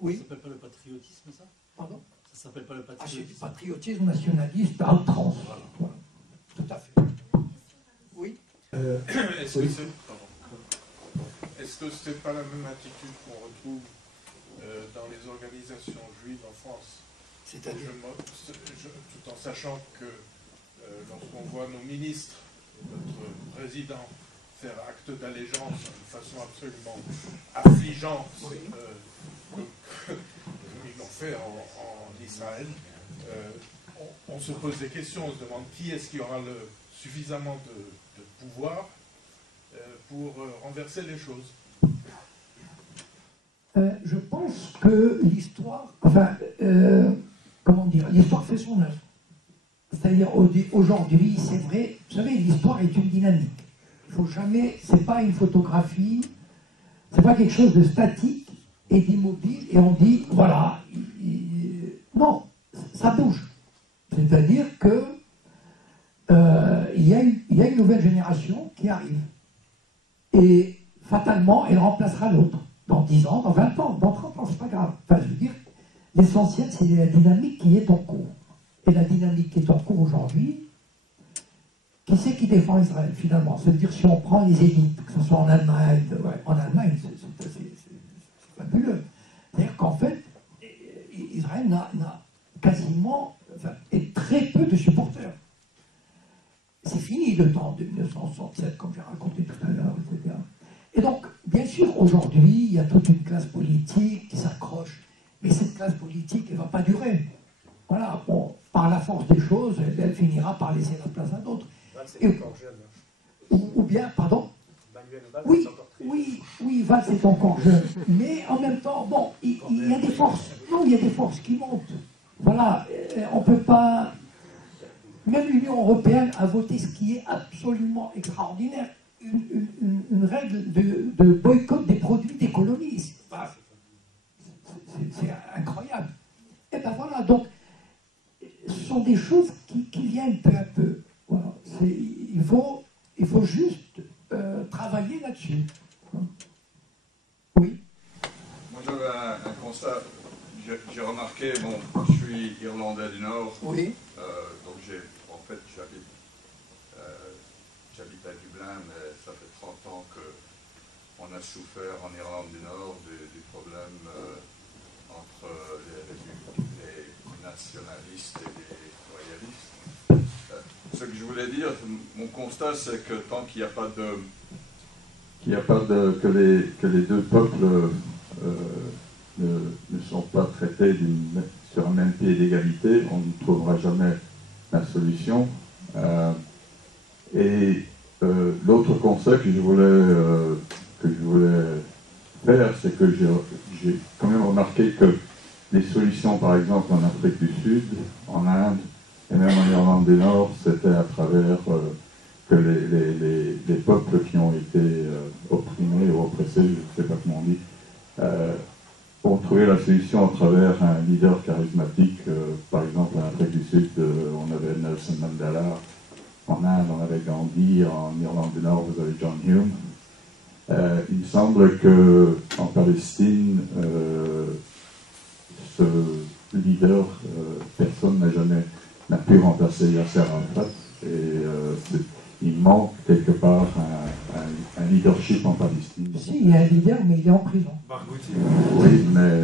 Oui. Ça s'appelle pas le patriotisme, ça? Pardon? Ça s'appelle pas le patriotisme? Ah, c'est du patriotisme nationaliste à outrance. Voilà. Tout à fait. Est-ce que c'est pas la même attitude qu'on retrouve dans les organisations juives en France? C'est-à-dire tout en sachant que lorsqu'on voit nos ministres, notre président, faire acte d'allégeance de façon absolument affligeante, comme ils l'ont fait en Israël, on se pose des questions, on se demande qui est-ce qui aura suffisamment de pouvoir pour renverser les choses. Je pense que l'histoire, comment dire, l'histoire fait son œuvre. C'est-à-dire aujourd'hui, c'est vrai, vous savez, l'histoire est une dynamique. Il faut jamais, c'est pas une photographie, c'est pas quelque chose de statique et d'immobile et on dit voilà, non, ça bouge. C'est-à-dire que il y a une nouvelle génération qui arrive et fatalement elle remplacera l'autre dans 10 ans, dans 20 ans, dans 30 ans, c'est pas grave. Enfin, je veux dire, l'essentiel c'est la dynamique qui est en cours. Et la dynamique qui est en cours aujourd'hui, qui c'est qui défend Israël finalement? C'est-à-dire si on prend les élites, que ce soit en Allemagne, c'est fabuleux. C'est-à-dire qu'en fait, Israël n'a quasiment, et très peu de supporters. C'est fini le temps de 1967, comme j'ai raconté tout à l'heure, etc. Et donc, bien sûr, aujourd'hui, il y a toute une classe politique qui s'accroche, mais cette classe politique, elle ne va pas durer. Voilà, bon, par la force des choses, elle finira par laisser la place à d'autres. Ou bien, pardon? Oui, Valls est encore jeune. Mais en même temps, bon, il y a des forces. Non, il y a des forces qui montent. Voilà, on ne peut pas. Même l'Union européenne a voté ce qui est absolument extraordinaire. Une règle de boycott des produits des colonies. C'est incroyable. Et ben voilà, donc, ce sont des choses qui viennent peu à peu. Voilà. Il faut juste travailler là-dessus. Oui. Moi j'avais un constat. J'ai remarqué, bon, je suis irlandais du Nord. Oui. Donc j'habite à Dublin, mais ça fait 30 ans qu'on a souffert en Irlande du Nord du problème entre les nationalistes et les royalistes. Ce que je voulais dire, mon constat, c'est que tant qu'il n'y a pas que les deux peuples ne sont pas traités sur un même pied d'égalité, on ne trouvera jamais la solution. L'autre constat que je voulais faire, c'est que j'ai quand même remarqué que les solutions, par exemple en Afrique du Sud, en Inde, et même en Irlande du Nord, c'était à travers que les peuples qui ont été opprimés ou oppressés, je ne sais pas comment on dit, ont trouvé la solution à travers un leader charismatique. Par exemple, en Afrique du Sud, on avait Nelson Mandela. En Inde, on avait Gandhi. En Irlande du Nord, vous avez John Hume. Il me semble qu'en Palestine, ce leader, personne n'a pu remplacer Yasser Arafat. Et il manque quelque part un leadership en Palestine. Si, il y a un leader, mais il est en prison. Oui, mais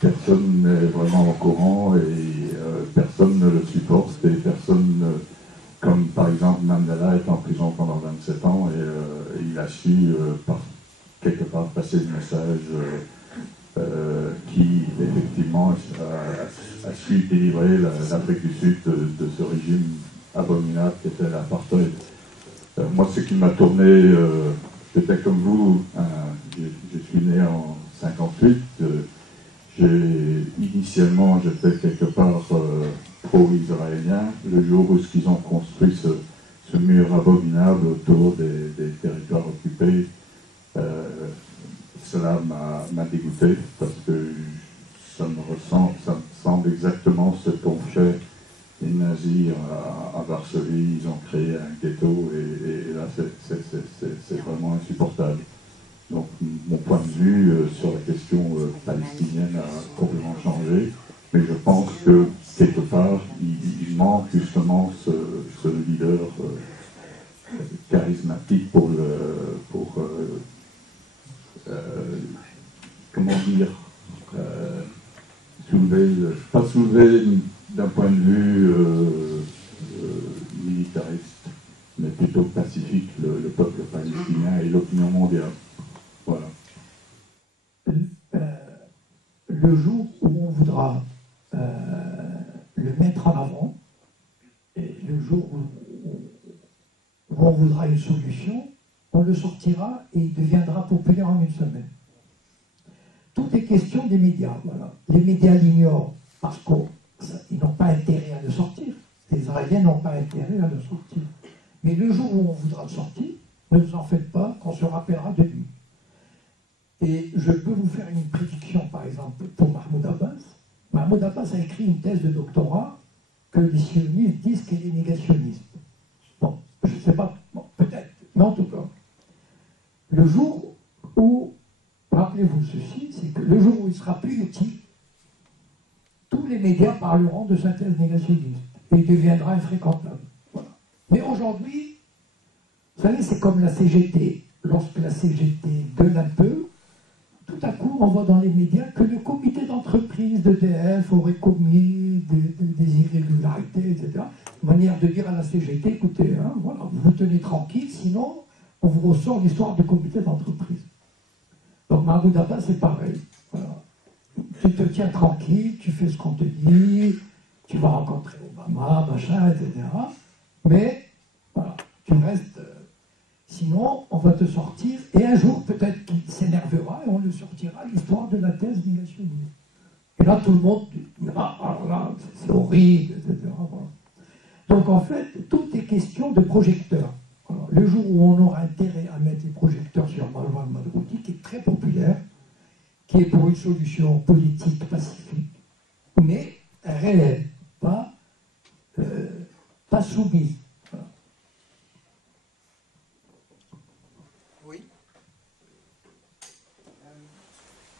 personne n'est vraiment au courant et personne ne le supporte et personne, comme par exemple Mandela est en prison pendant 27 ans et il a su quelque part passer le message qui effectivement a su délivrer l'Afrique du Sud de ce régime abominable qui était l'apartheid. Moi, ce qui m'a tourné, j'étais comme vous, je suis né en 58, initialement j'étais quelque part pro-israélien, le jour où ils ont construit ce mur abominable autour des territoires occupés, cela m'a dégoûté parce que ça me semble exactement ce qu'ont fait les nazis à Varsovie. Ils ont créé un ghetto et là c'est vraiment insupportable. Donc mon point de vue sur la question palestinienne a complètement changé, mais je pense que quelque part il manque justement ce leader charismatique pour comment dire, pas soulever d'un point de vue militariste, mais plutôt pacifique le peuple palestinien et l'opinion mondiale. Voilà. Le jour où on voudra le mettre en avant, et le jour où on voudra une solution, on le sortira et il deviendra populaire en une semaine. Tout est question des médias. Voilà. Les médias l'ignorent parce qu'ils n'ont pas intérêt à le sortir. Les Israéliens n'ont pas intérêt à le sortir. Mais le jour où on voudra le sortir, ne vous en faites pas, qu'on se rappellera de lui. Et je peux vous faire une prédiction, par exemple, pour Mahmoud Abbas. Mahmoud Abbas a écrit une thèse de doctorat que les sionistes disent qu'elle est négationniste. Bon, je ne sais pas, bon, peut-être, mais en tout cas, le jour où, rappelez-vous ceci, c'est que le jour où il sera plus utile, tous les médias parleront de sa thèse négationniste et il deviendra infréquentable. Voilà. Mais aujourd'hui, vous savez, c'est comme la CGT. Lorsque la CGT gueule un peu, tout à coup, on voit dans les médias que le comité d'entreprise d'EDF aurait commis des irrégularités, etc. Manière de dire à la CGT, écoutez, hein, voilà, vous vous tenez tranquille, sinon on vous ressort l'histoire du comité d'entreprise. Donc Mahmoud Abbas, c'est pareil. Voilà. Tu te tiens tranquille, tu fais ce qu'on te dit, tu vas rencontrer Obama, machin, etc. Mais, voilà, tu restes... sinon, on va te sortir, et un jour, peut-être qu'il s'énervera, et on le sortira, l'histoire de la thèse négationniste. Et là, tout le monde dira, alors là, c'est horrible, etc. Voilà. Donc, en fait, tout est question de projecteurs. Alors, le jour où on aura intérêt à mettre les projecteurs sur Marwan Madrouti, qui est très populaire, qui est pour une solution politique pacifique, mais réelle, pas soumise.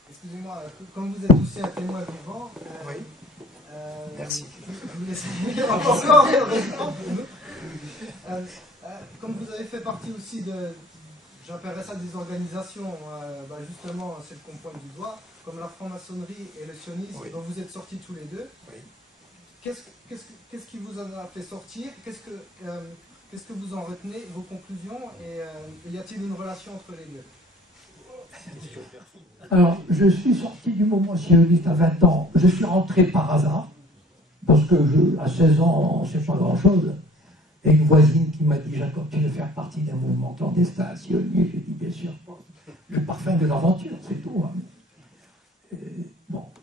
Excusez-moi, comme vous êtes aussi un témoin vivant, oui. Merci. Je vous laisse encore comme vous avez fait partie aussi de, j'appellerais ça des organisations, justement, celles qu'on pointe du doigt, comme la franc-maçonnerie et le sionisme, oui, dont vous êtes sortis tous les deux. Oui. Qu'est-ce qui vous en a fait sortir? Qu'est-ce que vous en retenez, vos conclusions, et y a-t-il une relation entre les deux? Alors, je suis sorti du mouvement sioniste à 20 ans. Je suis rentré par hasard, parce que à 16 ans, on ne sait pas grand-chose. Et une voisine qui m'a dit, Jacob, tu veux faire partie d'un mouvement clandestin sioniste? J'ai dit, bien sûr, le parfum de l'aventure, c'est tout. Hein.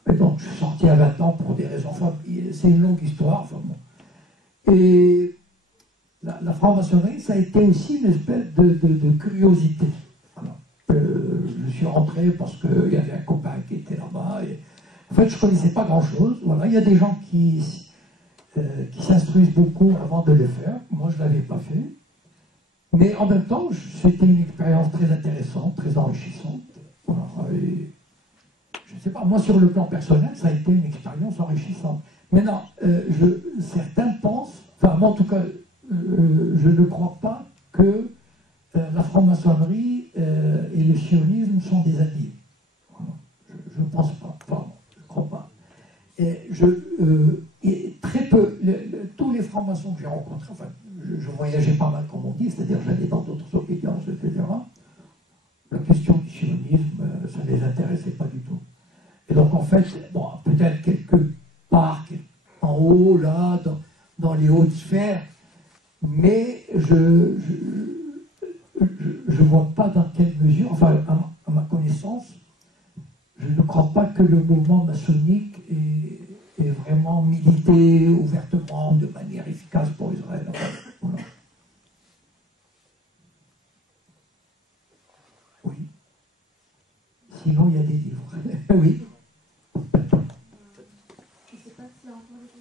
Et donc, je suis sorti à 20 ans pour des raisons familiales. C'est une longue histoire. Enfin, bon. Et la franc-maçonnerie, ça a été aussi une espèce de curiosité. Je suis rentré parce qu'il y avait un copain qui était là-bas. En fait, je ne connaissais pas grand-chose. Voilà. Il y a des gens qui s'instruisent beaucoup avant de le faire. Moi, je ne l'avais pas fait. Mais en même temps, c'était une expérience très intéressante, très enrichissante. Voilà. Et, je ne sais pas, moi, sur le plan personnel, ça a été une expérience enrichissante. Maintenant, certains pensent, enfin, moi, en tout cas, je ne crois pas que la franc-maçonnerie et le sionisme sont des alliés. Voilà. Je ne pense pas. Pardon, je ne crois pas. Et très peu, tous les francs-maçons que j'ai rencontrés, enfin, je voyageais pas mal, comme on dit, c'est-à-dire j'allais dans d'autres obédiences, etc. La question du sionisme, ça ne les intéressait pas du tout. Et donc, en fait, bon, peut-être quelque part, en haut, là, dans les hautes sphères, mais je ne vois pas dans quelle mesure, enfin, à ma connaissance, je ne crois pas que le mouvement maçonnique ait vraiment milité ouvertement, de manière efficace pour Israël. Voilà. Oui. Sinon, il y a des livres. Oui.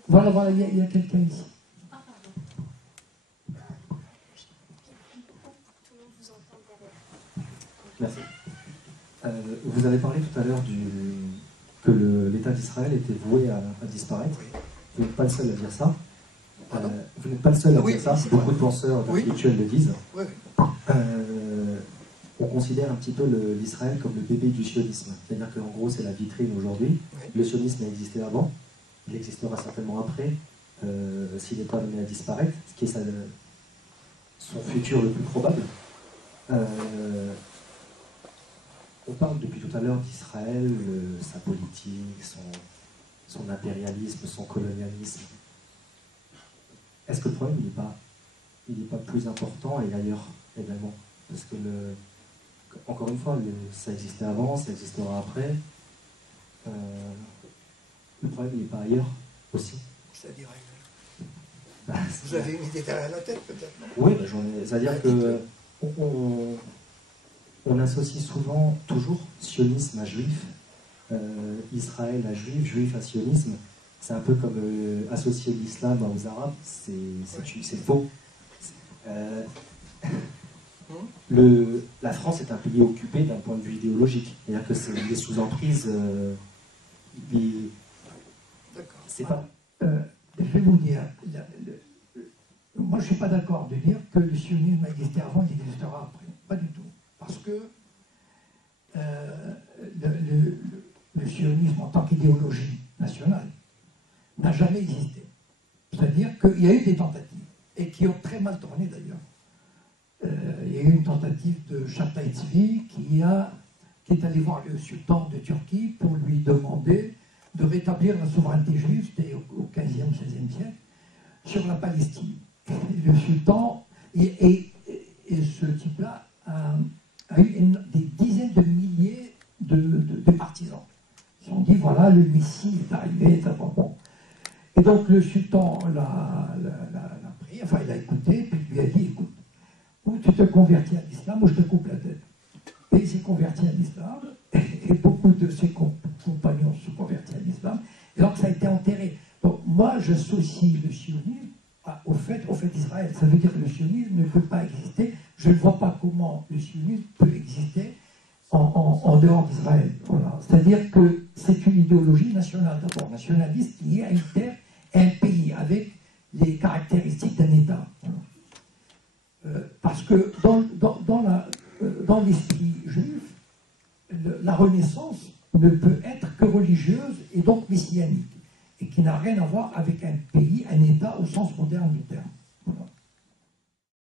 Voilà, il y a quelqu'un ici. Merci. Vous avez parlé tout à l'heure que l'État d'Israël était voué à disparaître. Vous n'êtes pas le seul à dire ça. Vous n'êtes pas le seul à dire ça, beaucoup de penseurs intellectuels le disent. Oui. On considère un petit peu l'Israël comme le bébé du sionisme. C'est-à-dire qu'en gros, c'est la vitrine aujourd'hui. Oui. Le sionisme a existé avant, il existera certainement après, s'il n'est pas amené à disparaître, ce qui est son futur le plus probable. On parle depuis tout à l'heure d'Israël, sa politique, son impérialisme, son colonialisme. Est-ce que le problème, il n'est pas plus important et ailleurs également? Parce que, encore une fois, ça existait avant, ça existera après. Le problème, il n'est pas ailleurs aussi. C'est-à-dire ailleurs. Vous avez une idée derrière la tête, peut-être? Oui, c'est-à-dire que on associe souvent, toujours, sionisme à juif, Israël à juif, juif à sionisme. C'est un peu comme associer l'islam aux arabes, c'est faux. La France est un pays occupé d'un point de vue idéologique. C'est-à-dire que c'est des sous-emprises. C'est pas. Je vais vous dire, moi je ne suis pas d'accord de dire que le sionisme a existé avant et qu'il existera après. Pas du tout. Parce que le sionisme en tant qu'idéologie nationale n'a jamais existé. C'est-à-dire qu'il y a eu des tentatives, et qui ont très mal tourné d'ailleurs. Il y a eu une tentative de Chataï Tzvi qui est allé voir le sultan de Turquie pour lui demander de rétablir la souveraineté juive, c'était au XVe, XVIe siècle, sur la Palestine. Et le sultan, et ce type-là a eu des dizaines de milliers de partisans. Ils se sont dit, voilà, le Messie est arrivé, bon. Et donc le sultan l'a pris, enfin il a écouté, puis il lui a dit, écoute, ou tu te convertis à l'islam, ou je te coupe la tête. Et il s'est converti à l'islam, et beaucoup de ses compagnons se sont convertis à l'islam, et donc ça a été enterré. Donc moi, j'associe le sionisme au fait d'Israël. Ça veut dire que le sionisme ne peut pas exister. Je ne vois pas comment le sionisme peut exister en dehors d'Israël. Voilà. C'est-à-dire que c'est une idéologie nationale, d'abord nationaliste, liée à une terre et un pays, avec les caractéristiques d'un État. Voilà. Parce que dans l'esprit juif, la Renaissance ne peut être que religieuse et donc messianique, et qui n'a rien à voir avec un pays, un État au sens moderne du terme. Voilà.